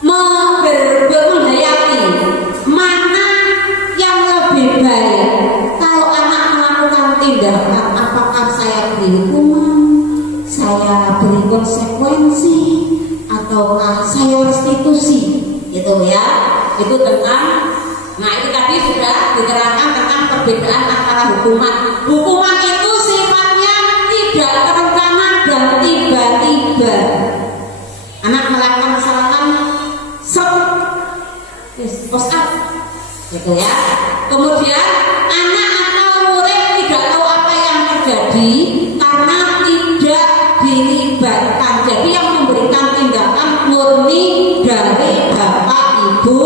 menghayati mana yang lebih baik. Kalau anak melakukan tindakan, apakah saya beri hukuman, saya beri konsekuensi, ataukah saya restitusi, gitu ya. Itu tentang, nah itu tadi sudah diterangkan tentang perbedaan antara hukuman. Hukuman itu sifatnya tidak terencana dan tiba-tiba. Anak melakukan kesalahan, post up, gitu ya. Kemudian anak atau murid tidak tahu apa yang terjadi karena tidak dilibatkan. Jadi yang memberikan tindakan murni dari Bapak Ibu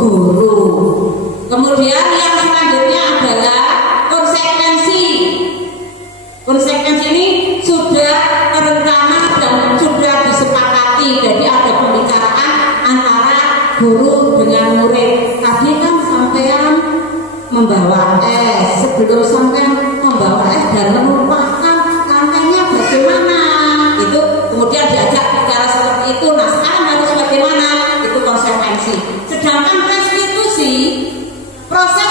Guru. Kemudian yang selanjutnya adalah konsekuensi. Konsekuensi ini sudah terencana dan sudah disepakati. Jadi ada pembicaraan antara guru dengan murid. Tadi kan sampean membawa es, sebelum sampean membawa es dan menumpahkan kantengnya bagaimana? Itu kemudian diajak bicara seperti itu. Nah sekarang harus bagaimana? Itu konsekuensi. Sedangkan restitusi, proses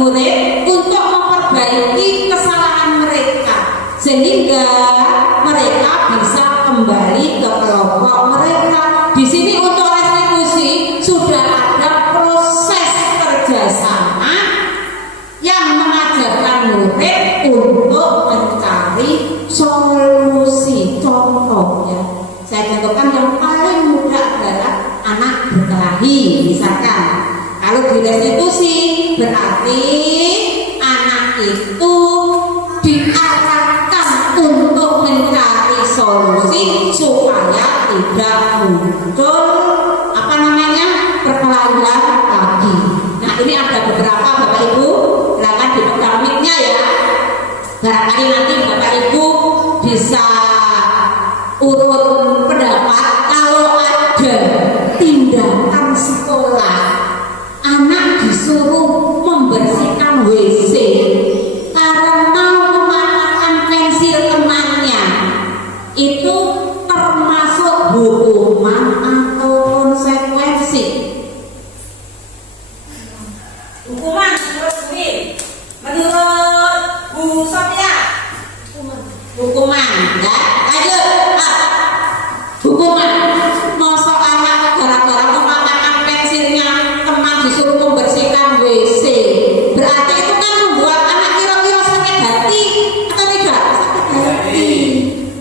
murid untuk memperbaiki kesalahan mereka sehingga mereka bisa kembali ke kelompok mereka. Di sini untuk restitusi sudah ada proses kerjasama yang mengajarkan murid untuk mencari solusi. Contohnya, saya contohkan yang paling mudah adalah anak berkelahi. Misalkan, kalau di restitusi berarti anak itu diarahkan untuk mencari solusi supaya tidak muncul perkelahian lagi. Nah, ini ada beberapa Bapak Ibu, silakan dipegang mic-nya ya. Barangkali nanti Bapak Ibu bisa urut pendapat kalau ada tindakan sekolah anak disuruh membersihkan WC karena mematahkan pensil temannya, itu termasuk hukuman atau konsekuensi? Hukuman menurut Bu Sophia, hukuman ya. Lanjut, hukuman. Masa anak gara-gara mematahkan pensilnya teman disuruh membersihkan WC, berarti itu kan membuat anak kira-kira sakit hati atau tidak? Sakit hati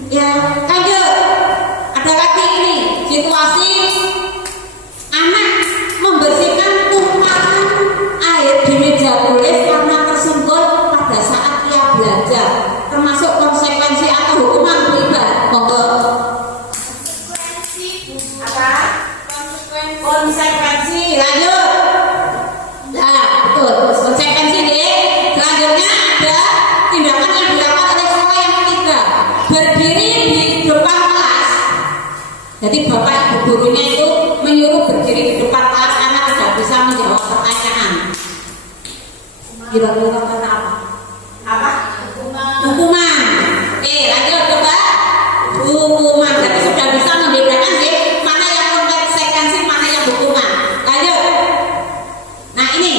ya. Lanjut, ada lagi ini situasi anak membersihkan tumpahan air di meja tulis karena tersenggol pada saat ia belajar, termasuk konsekuensi atau hukuman beribadah. Monggo. Apa? Konsekuensi. Lanjut. Nah, betul. Konsekuensi deh. Selanjutnya ada tindakan yang dilakukan oleh sekolah yang ketiga, berdiri di depan kelas. Jadi bapak ibu gurunya itu menyuruh berdiri di depan kelas karena tidak bisa menjawab pertanyaan. Kira-kira karena apa? Apa? Hukuman. Oke, lanjut coba. Hukuman. Jadi sudah bisa membedakan sih mana yang konsekuensi, mana yang hukuman. Lanjut. Nah ini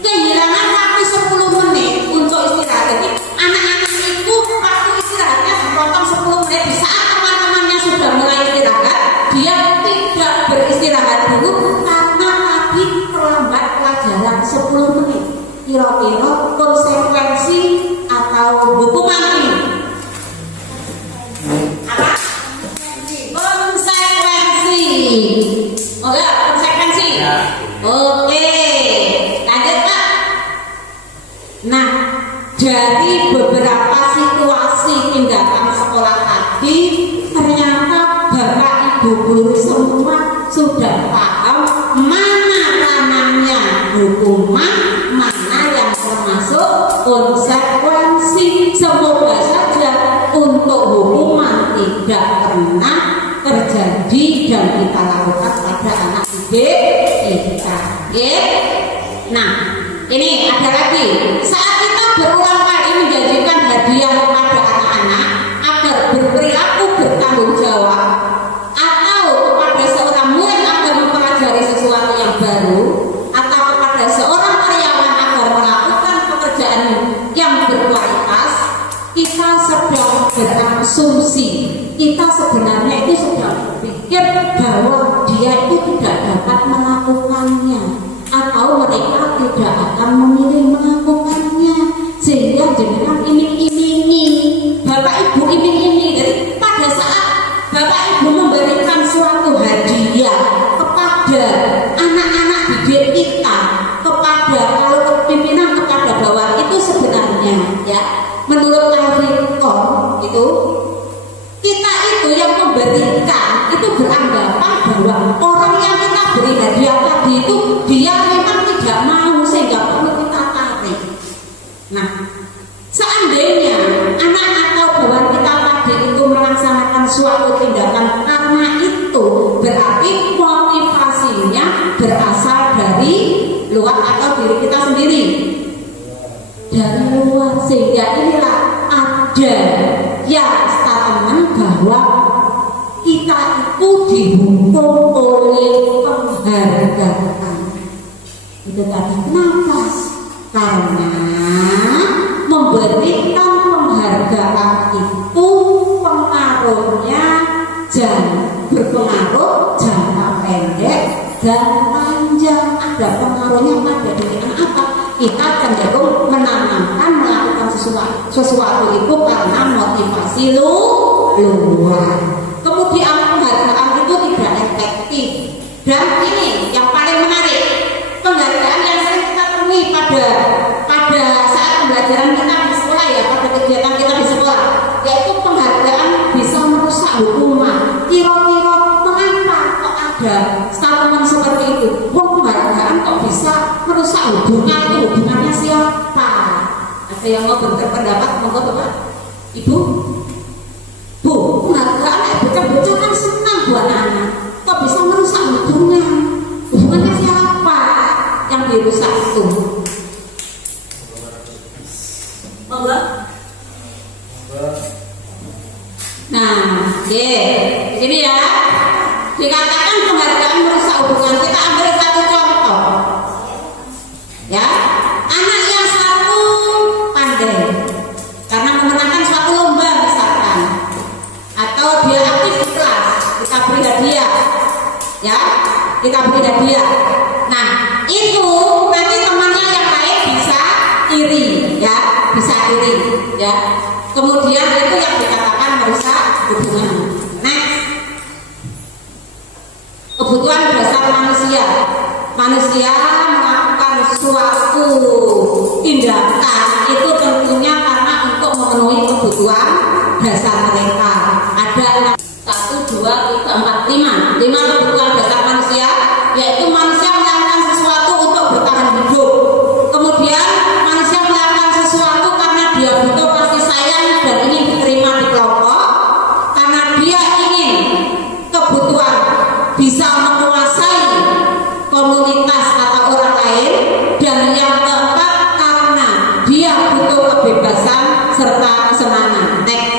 kehilangan waktu 10 menit untuk istirahat. Jadi anak-anak itu waktu istirahatnya dipotong 10 menit. Di saat teman-temannya sudah mulai istirahat, dia tidak beristirahat dulu karena tadi terlambat pelajaran 10 menit. Kira-kira konsekuensi atau hukuman ini apa? Konsekuensi. Oh ya, konsekuensi. Oke, lanjut Pak. Nah, dari beberapa situasi tindakan sekolah tadi, ternyata Bapak Ibu guru semua sudah paham mana ranahnya hukuman, mana yang termasuk konsekuensi. Semoga saja untuk hukuman tidak pernah terjadi dan kita lakukan pada anak didik kita. Nah, ini ada lagi. Saat kita berulang kali menjanjikan hadiah kepada anak-anak agar berperilaku bertanggung jawab, atau kepada seorang murid agar mempelajari sesuatu yang baru, atau kepada seorang karyawan agar melakukan pekerjaan yang berkualitas, kita sedang berasumsi, kita sebenarnya itu sedang berpikir bahwa dia itu tidak dapat melakukannya, atau mereka tidak akan memilih melakukannya, sehingga dengan iming-imingi, Bapak Ibu iming-imingi. Jadi pada saat Bapak Ibu memberikan suatu hadiah kepada anak-anak didik kita, kepada kalau pimpinan kepada bawah, itu sebenarnya ya menurut Alvin itu kita itu yang memberikan itu beranggapan bahwa orang yang kita beri hadiah tadi itu dia memang tidak mau sehingga perlu kita tarik. Nah, seandainya anak atau bawahan kita tadi itu melaksanakan suatu tindakan karena itu berarti motivasinya berasal dari luar atau diri kita sendiri, dari luar, sehingga inilah ada ya statement bahwa kita itu dihukum oleh penghargaan. Itu tadi kenapa? karena memberikan penghargaan itu pengaruhnya berpengaruh jangka pendek dan panjang. Ada pengaruhnya pada diri anak apa? Kita cenderung menanamkan melakukan sesuatu itu karena motivasi luar. Kemudian penghargaan itu tidak efektif. Dan ini yang paling menarik, penghargaan yang sering kita temui pada saat pembelajaran kita di sekolah ya, pada kegiatan kita di sekolah, yaitu penghargaan bisa merusak hubungan. Kira-kira mengapa kok ada statement seperti itu? Penghargaan kok bisa merusak hubungan? Itu hubungannya siapa? Ada yang mau berpendapat? Monggo Bapak, Ibu. Bu, penghargaan betul-betul kan senang buat anak. Kok bisa merusak hubungan? Hubungannya siapa yang dirusak itu? Monggo. Nah, ini ya, dikatakan penghargaan merusak hubungan. Kita ambil satu contoh, ya, anak yang satu pandai karena memenangkan suatu lomba misalkan, atau dia aktif di kelas, kita beri hadiah, ya, kita beri hadiah. Nah, itu nanti temannya yang lain bisa iri, ya, bisa iri, ya. Kemudian itu yang dikatakan merusak hubungan. Next, kebutuhan dasar manusia. Manusia melakukan suatu tindakan itu tentunya karena untuk memenuhi kebutuhan dasar mereka. Ada 1, 2, 3, 4, 5 kebutuhan dasar manusia, yaitu manusia melakukan sesuatu untuk bertahan hidup. Kemudian manusia melakukan sesuatu karena dia butuh kasih sayang dan ingin diterima di kelompok, karena dia ingin kebutuhan bisa menguasai komunitas atau orang lain, dan yang keempat karena dia butuh kebebasan serta kesenangan. Next,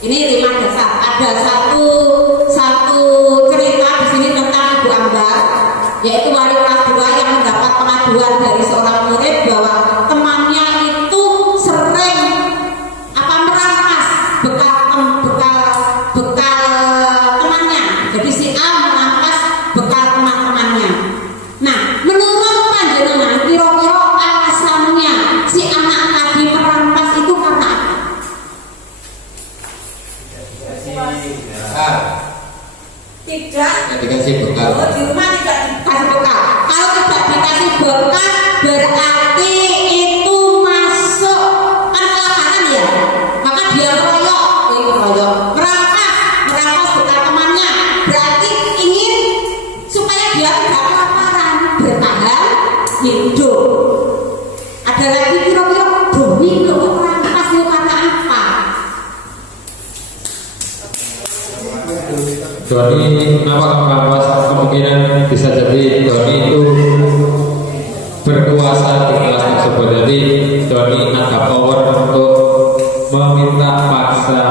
ini 5 dasar. Ada satu cerita di sini tentang Ibu Ambar, yaitu wali kelas 2 yang mendapat pengaduan dari seorang murid bahwa temannya itu sering merampas bekal temannya. Jadi si A merampas bekal teman-temannya. Nah, menurut panjenengan kira-kira alasannya si anak tadi merampas itu karena apa? Tidak dikasih bekal. Di rumah tidak dikasih bekal. Kalau tidak dikasih bekal berarti itu masuk pelanggaran ya. Maka dia merampas bekal temannya. Berarti ingin supaya dia tidak kelaparan, bertahan hidup. Ada lagi kira-kira Doni merampas itu karena apa? Doni kenapa merampas? Kemungkinan bisa jadi Doni itu berkuasa di kelas tersebut. Jadi Doni ada power untuk meminta paksa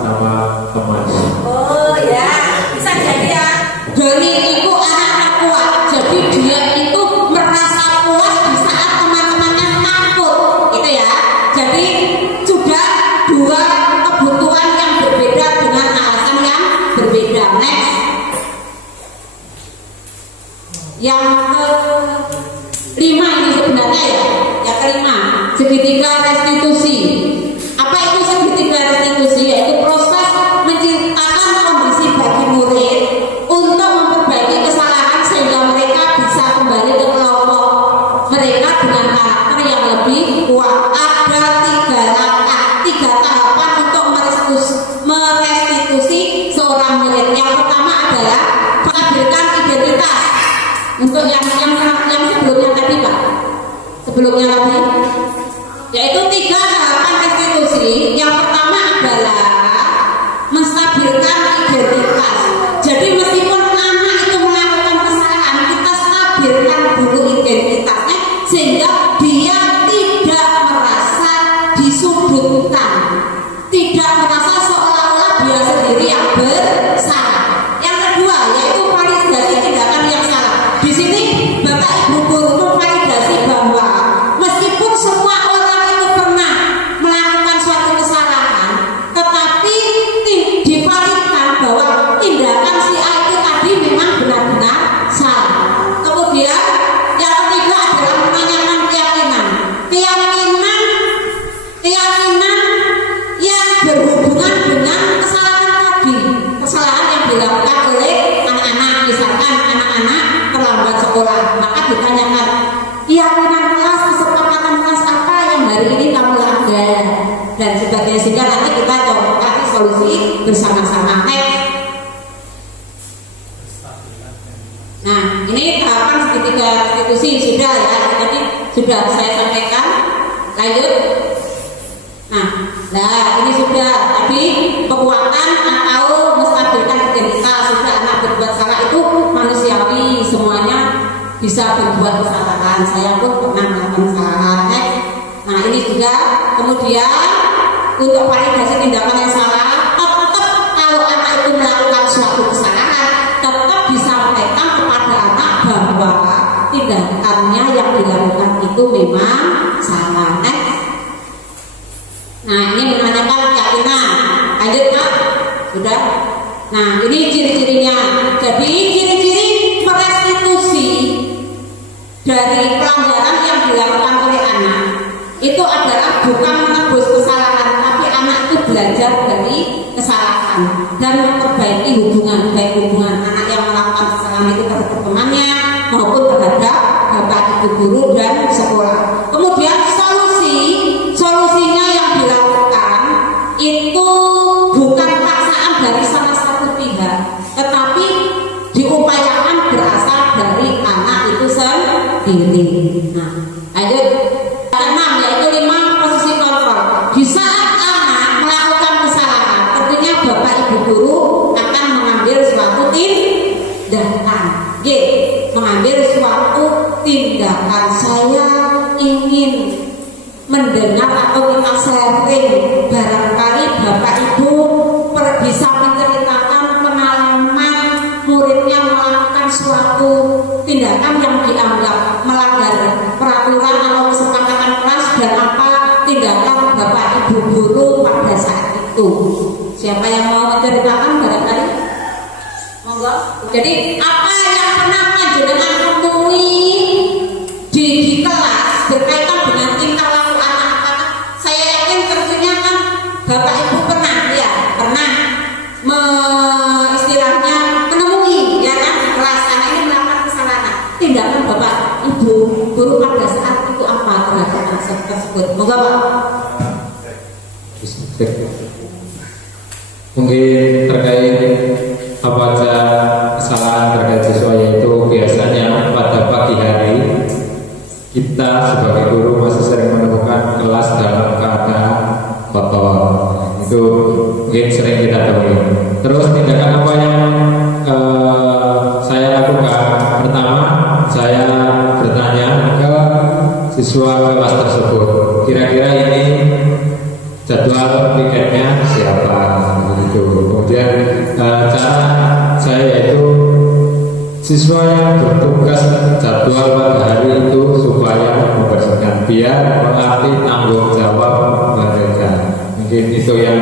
sama teman. Oh ya, bisa jadi ya. Doni itu anak kuat, jadi dia itu merasa puas di saat teman-temannya takut, gitu ya. Jadi sudah 2 kebutuhan yang berbeda dengan alasan yang berbeda. Next, yang kelima ini sebenarnya ya, yang kelima segitiga restitusi. Apa itu segitiga restitusi? Yaitu proses menciptakan kondisi bagi murid untuk memperbaiki kesalahan sehingga mereka bisa kembali ke kelompok mereka dengan karakter yang lebih kuat. Ada 3 langkah, 3 tahapan untuk merestitusi seorang murid. Yang pertama adalah menstabilkan identitas. Untuk yang sebelumnya tadi Pak, sebelumnya tadi, yaitu 3 tahapan restitusi. Yang pertama adalah menstabilkan identitas. Jadi meskipun anak itu melakukan kesalahan, kita stabilkan dulu identitasnya sehingga dia tidak merasa disudutkan, tidak merasa seolah-olah dia sendiri yang bersalah. Yang kedua yaitu validasi tindakan yang salah. Di sini Bapak Ibu guru memvalidasi bahwa meskipun keyakinan kelas, kesepakatan kelas apa yang hari ini kamu langgar dan sebagainya, sehingga nanti kita coba cari solusi bersama-sama. Nah, ini tahapan segitiga restitusi sudah ya, tadi sudah saya sampaikan. Lanjut. Nah, ini sudah tadi kekuatan atau menstabilkan identitas. Sudah, anak berbuat salah itu manusiawi, semuanya bisa berbuat kesalahan. Saya pun pernah melakukan kesalahan. Nah, ini juga kemudian untuk validasi tindakan yang salah, tetap kalau anak itu melakukan suatu kesalahan, tetap disampaikan kepada anak bahwa tindakannya yang dilakukan itu memang salah. Nah, ini menanyakan keyakinan. Lanjut Pak, sudah. Nah, ini ciri-cirinya. Jadi ciri-ciri restitusi dari pelanggaran yang dilakukan oleh anak itu adalah bukan menebus kesalahan, tapi anak itu belajar dari kesalahan dan memperbaiki hubungan, baik hubungan anak yang melakukan kesalahan itu terhadap temannya maupun terhadap bapak ibu guru dan sekolah. Kemudian solusinya yang dilakukan itu bukan paksaan dari salah satu pihak, tetapi diupayakan berasal dari anak itu sendiri. Nah, lanjut. Keenam yaitu 5 posisi kontrol. Di saat anak melakukan kesalahan, tentunya bapak ibu guru akan mengambil suatu tindakan. Mengambil suatu tindakan. Saya ingin mendengar atau kita sharing, barangkali bapak ibu bisa menceritakan pengalaman muridnya melakukan suatu tindakan yang dianggap melanggar peraturan atau kesepakatan kelas, dan apa tindakan bapak ibu guru pada saat itu. Siapa yang mau menceritakan barangkali? Monggo. Jadi apa yang pernah panjenengan temui di kelas berkaitan dengan tingkah laku anak-anak? Saya yakin tentunya kan bapak ibu pernah istilahnya menemui ya kan, kelas anak ini melakukan kesalahan. Tindakan bapak ibu guru pada saat itu apa terhadap anak tersebut? Moga Pak. Mungkin terkait apa saja kesalahan terkait siswa, yaitu biasanya pada pagi hari kita sebagai guru masih sering menemukan kelas dalam keadaan kotor. Itu mungkin sering kita temui. Terus tindakan apa yang saya lakukan? Pertama, saya bertanya ke siswa kelas tersebut, kira-kira ini jadwal piketnya siapa? Gitu. Kemudian cara saya yaitu siswa yang bertugas jadwal pada hari itu supaya membersihkan, biar berarti tanggung jawab mereka. Mungkin itu yang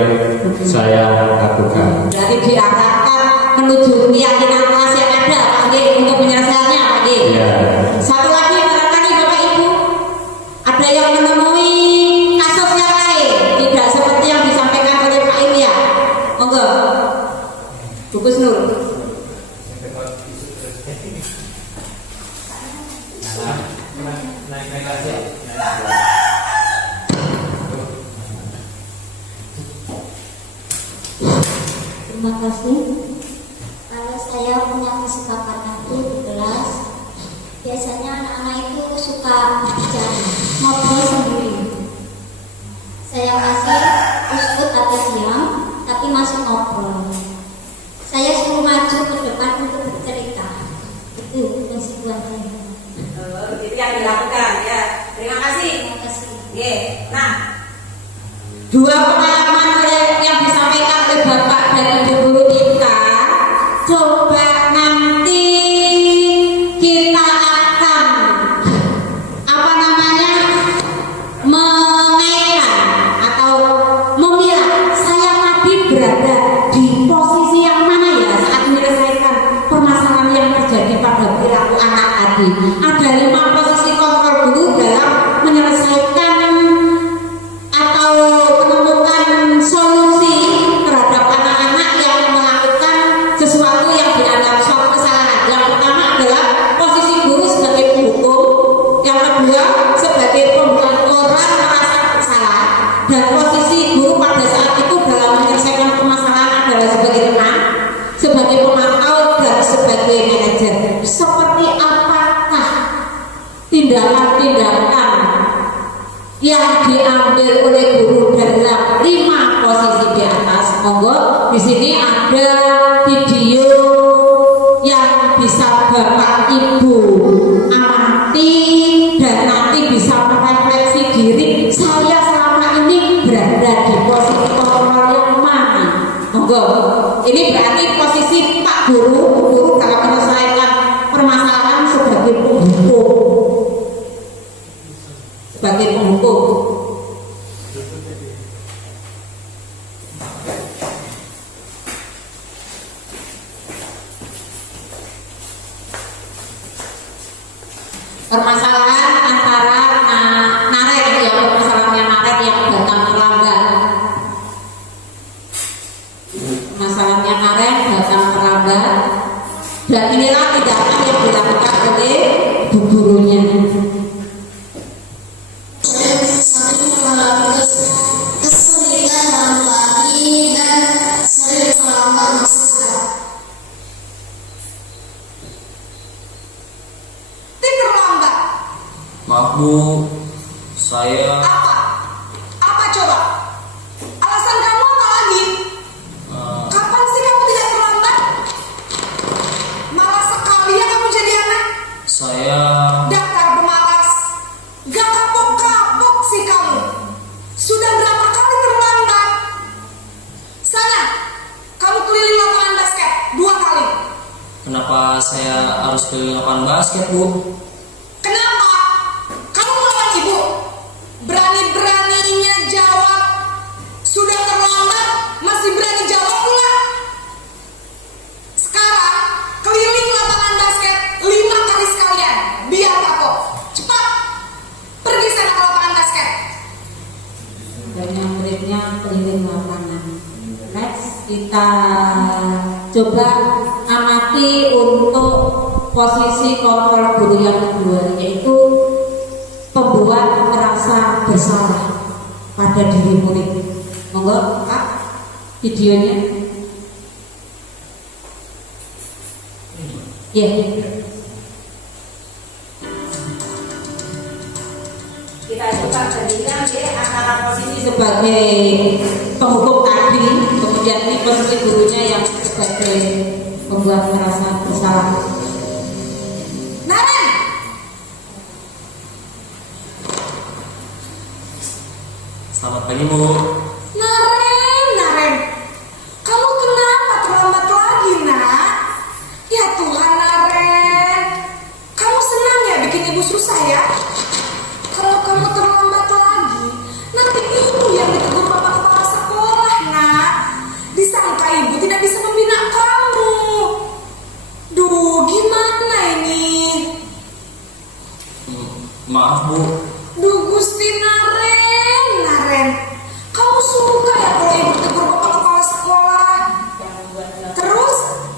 saya lakukan. Jadi diarahkan menuju keyakinan kelas yang ada Pak G untuk penyelesaiannya Pak G. Ya. Satu lagi barangkali Bapak Ibu ada yang menemui kasus yang lain tidak seperti yang disampaikan oleh Pak Ilya. Monggo. Bu Kusnur. Terima kasih. Kalau saya punya kesepakatan itu di kelas, biasanya anak-anak itu suka bicara, ngobrol sendiri. Saya kasih uskut atau diam, tapi masih ngobrol. Saya suruh maju ke depan untuk bercerita. Itu kesimpulan saya. Itu yang dilakukan ya. Terima kasih. Terima kasih. Nah, dua pengalaman yang disampaikan oleh Bapak dan Ibu guru kita, coba nanti kita akan mengaitkan atau memilah saya tadi berada di posisi yang mana ya saat menyelesaikan permasalahan yang terjadi pada perilaku anak tadi. Ada 5 posisi kontrol dulu dalam menyelesaikan atau menemukan tindakan yang diambil oleh guru dalam 5 posisi di atas. Monggo di sini ada video yang bisa Bapak Ibu amati dan nanti bisa merefleksi diri, saya selama ini berada di posisi kontrol yang mana. Monggo, ini berarti posisi Pak Guru dalam menyelesaikan permasalahan sebagai penghukum. Sebagai penghukum. Permasalahan antara Naret ya, permasalahannya Naret yang datang terlambat. Permasalahannya Naret datang terlambat, dan inilah tindakan yang dilakukan oleh bu gurunya. Sering mengalami kesulitan dalam lari dan sering terlambat masuk sekolah. Terlambat. Maaf Bu, saya Apa coba? Alasan kamu apa lagi? Kapan sih kamu tidak terlambat? Malas sekali ya kamu jadi anak. saya Dasar pemalas. Gak kapok-kapok sih kamu. Sudah berapa kali terlambat? Sana, kamu keliling lapangan basket 2 kali. kenapa saya harus keliling lapangan basket Bu? Kenapa? Kamu melawan ibu. Berani-beraninya jawab. Sudah terlambat, masih berani jawab pula. Sekarang, keliling lapangan basket 5 kali sekalian. Biar kapok. Cepat. Pergi sana ke lapangan basket. Dan yang berikutnya keliling lapangan. Next, kita coba amati untuk posisi kontrol guru yang kedua, yaitu pembuat merasa bersalah pada diri murid. Monggo Pak, videonya. Ya. Kita coba bandingkan ya antara posisi sebagai penghukum tadi, kemudian ini posisi gurunya yang sebagai pembuat merasa bersalah. Naren, Selamat pagi Bu. Naren, kamu kenapa terlambat lagi nak? Ya Tuhan Naren, kamu senang ya bikin ibu susah ya? Kalau kamu terlambat lagi, nanti ibu yang ditegur bapak kepala sekolah nak. Disangka ibu tidak bisa membina kamu. Duh, gimana ini? Maaf Bu, Duh Gusti Naren, kamu suka ya kalau ibu tegur bapak kepala sekolah? Terus,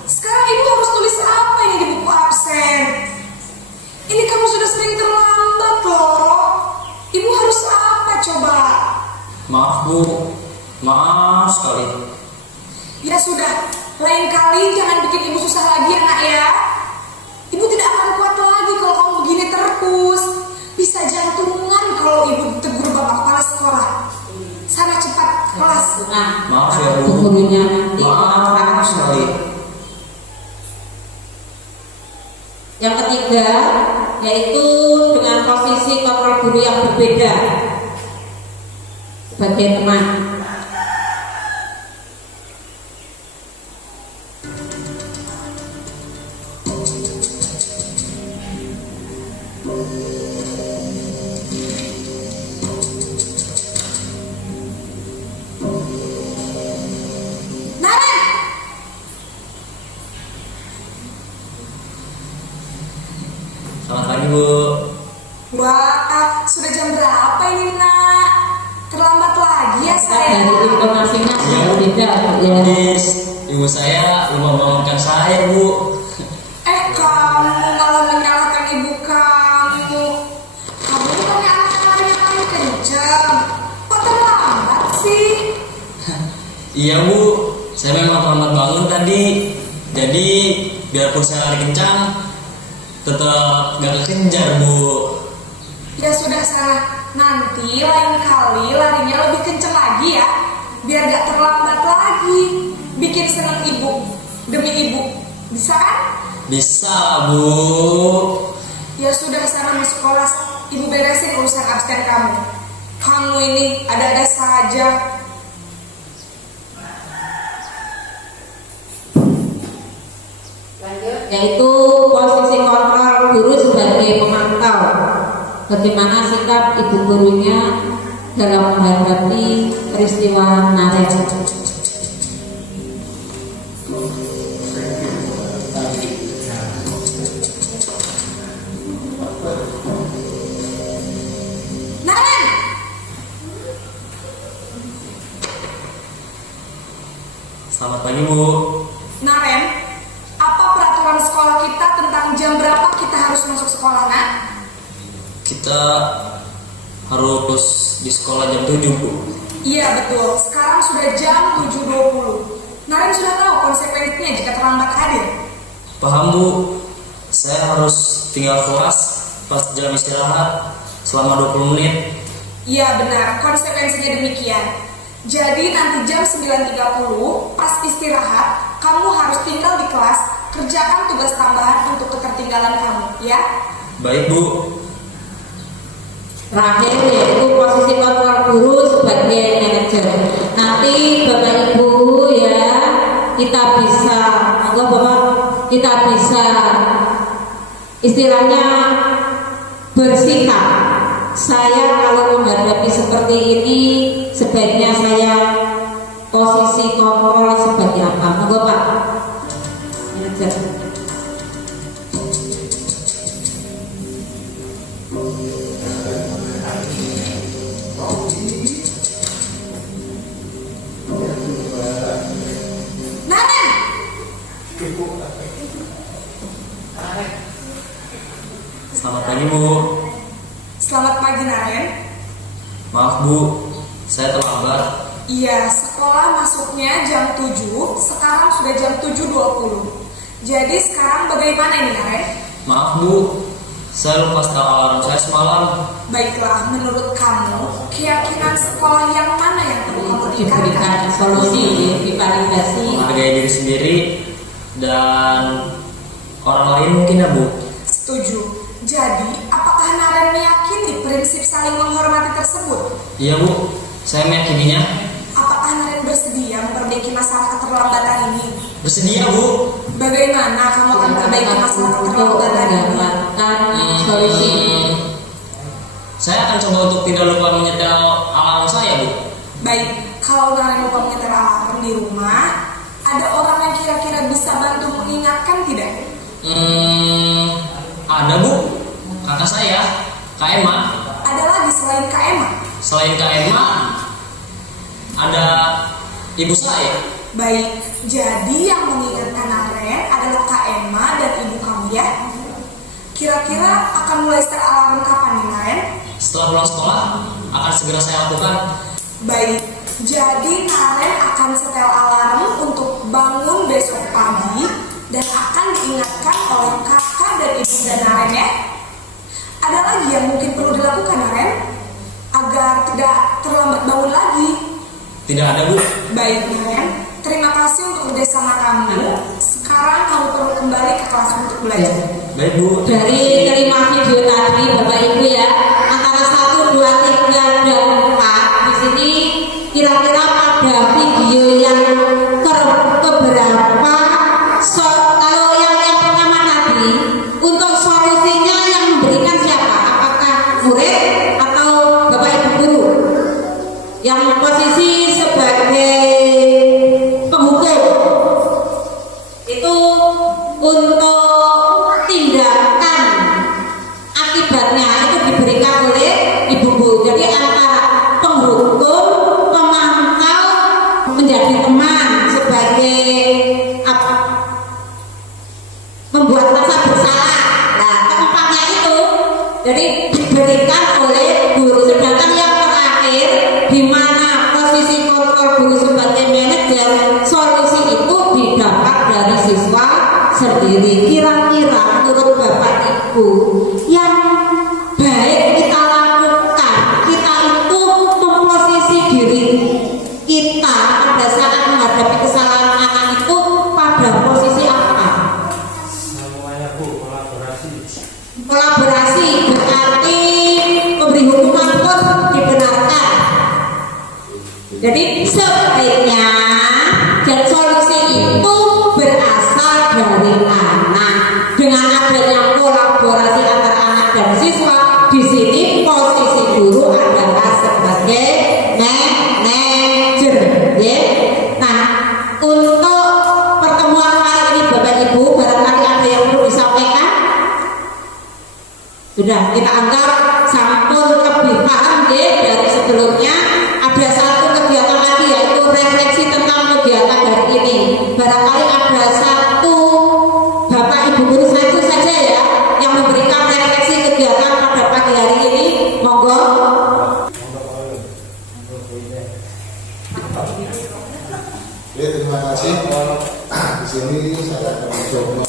sekarang ibu harus tulis apa ini di buku absen? Ini kamu sudah sering terlambat loh. Ibu harus apa coba? maaf Bu, maaf sekali. Ya sudah, lain kali jangan bikin ibu susah lagi ya nak ya. Ibu tidak akan kuat lagi kalau kamu begini terus. Bisa jantungan kalau ibu tegur bapak kepala sekolah. Sana cepat kelas. Maaf ya Bu, Gurunya nanti. maaf sekali. Yang ketiga, yaitu dengan posisi kontrol guru yang berbeda sebagai teman. Naren, Selamat pagi Bu. wah, sudah jam berapa ini nak? Terlambat lagi ya saya. Dari informasinya sudah beda ya. Miss, ibu saya lupa membangunkan saya Bu. Kamu malah menyalahkan ibu kamu. Kamu bukannya anak yang paling kencang. Kok terlambat sih? Iya Bu, saya memang terlambat bangun tadi. Jadi biarpun saya lari kencang, tetap gak kekejar Bu. Ya sudah sana, nanti lain kali larinya lebih kenceng lagi ya, biar gak terlambat lagi. Bikin senang ibu, demi ibu. Bisa kan? Bisa, Bu. Ya sudah sana masuk kelas, ibu beresin urusan absen kamu. Kamu ini ada-ada saja. Yaitu posisi kontrol guru sebagai pemantau bagaimana sikap ibu gurunya dalam menghadapi peristiwa Naren. Naren! Selamat pagi, Bu. Naren, apa peraturan sekolah kita tentang jam berapa kita harus masuk sekolah, nak? Kita harus di sekolah jam 7, Bu. Iya betul, sekarang sudah jam 7.20. Naren sudah tahu konsekuensinya jika terlambat hadir. Paham, Bu. Saya harus tinggal kelas pas jam istirahat selama 20 menit. Iya benar, konsekuensinya demikian. Jadi nanti jam 9.30 pas istirahat, kamu harus tinggal di kelas, kerjakan tugas tambahan untuk ketertinggalan kamu, ya? Baik, Bu. Terakhir yaitu posisi kontrol guru sebagai manajer. Nanti Bapak Ibu ya, kita bisa istilahnya bersikap. Saya kalau menghadapi seperti ini sebaiknya saya posisi kontrol sebagai apa? Monggo Pak manajer. Naren! Selamat pagi, Bu. Selamat pagi Naren. Maaf, Bu. Saya terlambat. Iya, sekolah masuknya jam 7, sekarang sudah jam 7.20. Jadi sekarang bagaimana ini Naren? Maaf, Bu. Saya lupa setel alarm saya semalam. Baiklah, menurut kamu, keyakinan sekolah yang mana yang perlu kamu Diberikan tingkatkan? solusi, divalidasi. Menghargai diri sendiri dan orang lain mungkin, ya, Bu. Setuju. Jadi, apakah Naren meyakini prinsip saling menghormati tersebut? Iya, Bu. Saya meyakininya. Apakah Naren bersedia memperbaiki masalah keterlambatan ini? Bersedia, Bu. Bagaimana kamu akan memperbaiki masalah Untuk keterlambatan ini? mendapatkan solusi. Saya akan coba untuk tidak lupa menyetel alarm saya, Bu. Baik, kalau Naren lupa menyetel alarm di rumah, ada orang yang kira-kira bisa bantu mengingatkan tidak? Ada, Bu. Kakak saya, Kak Emma. Ada lagi selain Kak Emma? Selain Kak Emma, ada ibu saya. Baik, jadi yang mengingatkan Naren adalah Kak Emma dan ibu kamu ya? Kira-kira akan mulai setel alarm kapan nih Naren? Setelah pulang sekolah, akan segera saya lakukan. Baik, jadi Naren akan setel alarm untuk bangun besok pagi dan akan diingatkan oleh kakak dan ibu dan Naren ya. Ada lagi yang mungkin perlu dilakukan Naren agar tidak terlambat bangun lagi? Tidak ada, Bu. Baik Naren, terima kasih untuk kerjasama kamu. Sekarang kamu perlu kembali ke kelas untuk belajar. Baik, Bu. Dari kelima video tadi Bapak Ibu ya, antara 1, 2, 3 dan 4 di sini kira-kira pada video yang keberapa kalau yang pertama tadi untuk solusinya yang memberikan siapa? Apakah murid atau Bapak Ibu guru? Yang posisi sebagai penghukum itu untuk tindakan akibatnya itu diberikan Jadi sebaiknya dan solusi itu berasal dari anak. Dengan adanya kolaborasi antara anak dan siswa, di sini posisi guru adalah sebagai manajer, ya. Nah, untuk pertemuan kali ini Bapak Ibu, barangkali ada yang perlu disampaikan. Sudah kita anggap sampun lebih paham, ya, dari sebelumnya. Ada satu kegiatan lagi, yaitu refleksi tentang kegiatan hari ini. Barangkali ada satu Bapak Ibu guru satu saja ya yang memberikan refleksi kegiatan pada pagi hari ini. Monggo. Oke, terima kasih. Di sini saya akan mencoba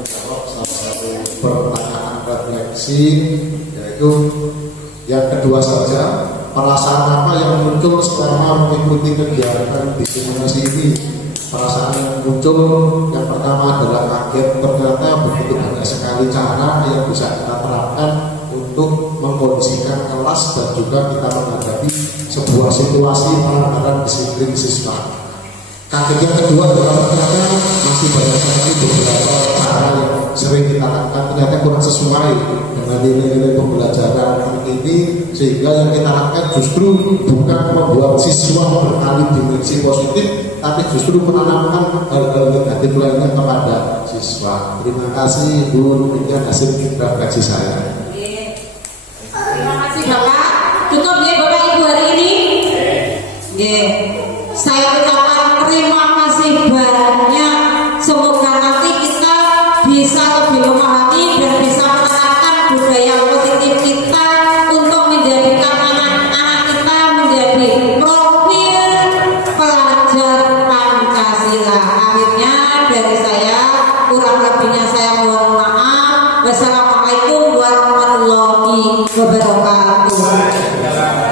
menjawab salah satu pertanyaan refleksi, yaitu yang kedua saja. Perasaan apa yang muncul selama mengikuti kegiatan diseminasi ini? Perasaan yang muncul yang pertama adalah kaget, ternyata begitu banyak sekali cara yang bisa kita terapkan untuk mengkondisikan kelas dan juga kita menghadapi sebuah situasi pelanggaran disiplin siswa. Kaget yang kedua adalah ternyata masih banyak sekali beberapa cara yang sering kita lakukan ternyata kurang sesuai dengan nilai-nilai pembelajaran ini, sehingga yang kita lakukan justru bukan membuat siswa beralih dimensi positif, tapi justru menanamkan hal-hal negatif lainnya kepada siswa. Terima kasih Bu, demikian hasil refleksi saya. Terima kasih Bapak. Cukup ya Bapak Ibu hari ini. Saya ucapkan terima kasih banyak. Semoga nanti kita bisa lebih memahami dan bisa menanamkan budaya positif kita untuk menjadikan anak-anak kita menjadi profil pelajar Pancasila. Akhirnya dari saya, kurang lebihnya saya mohon maaf. Wassalamualaikum warahmatullahi wabarakatuh.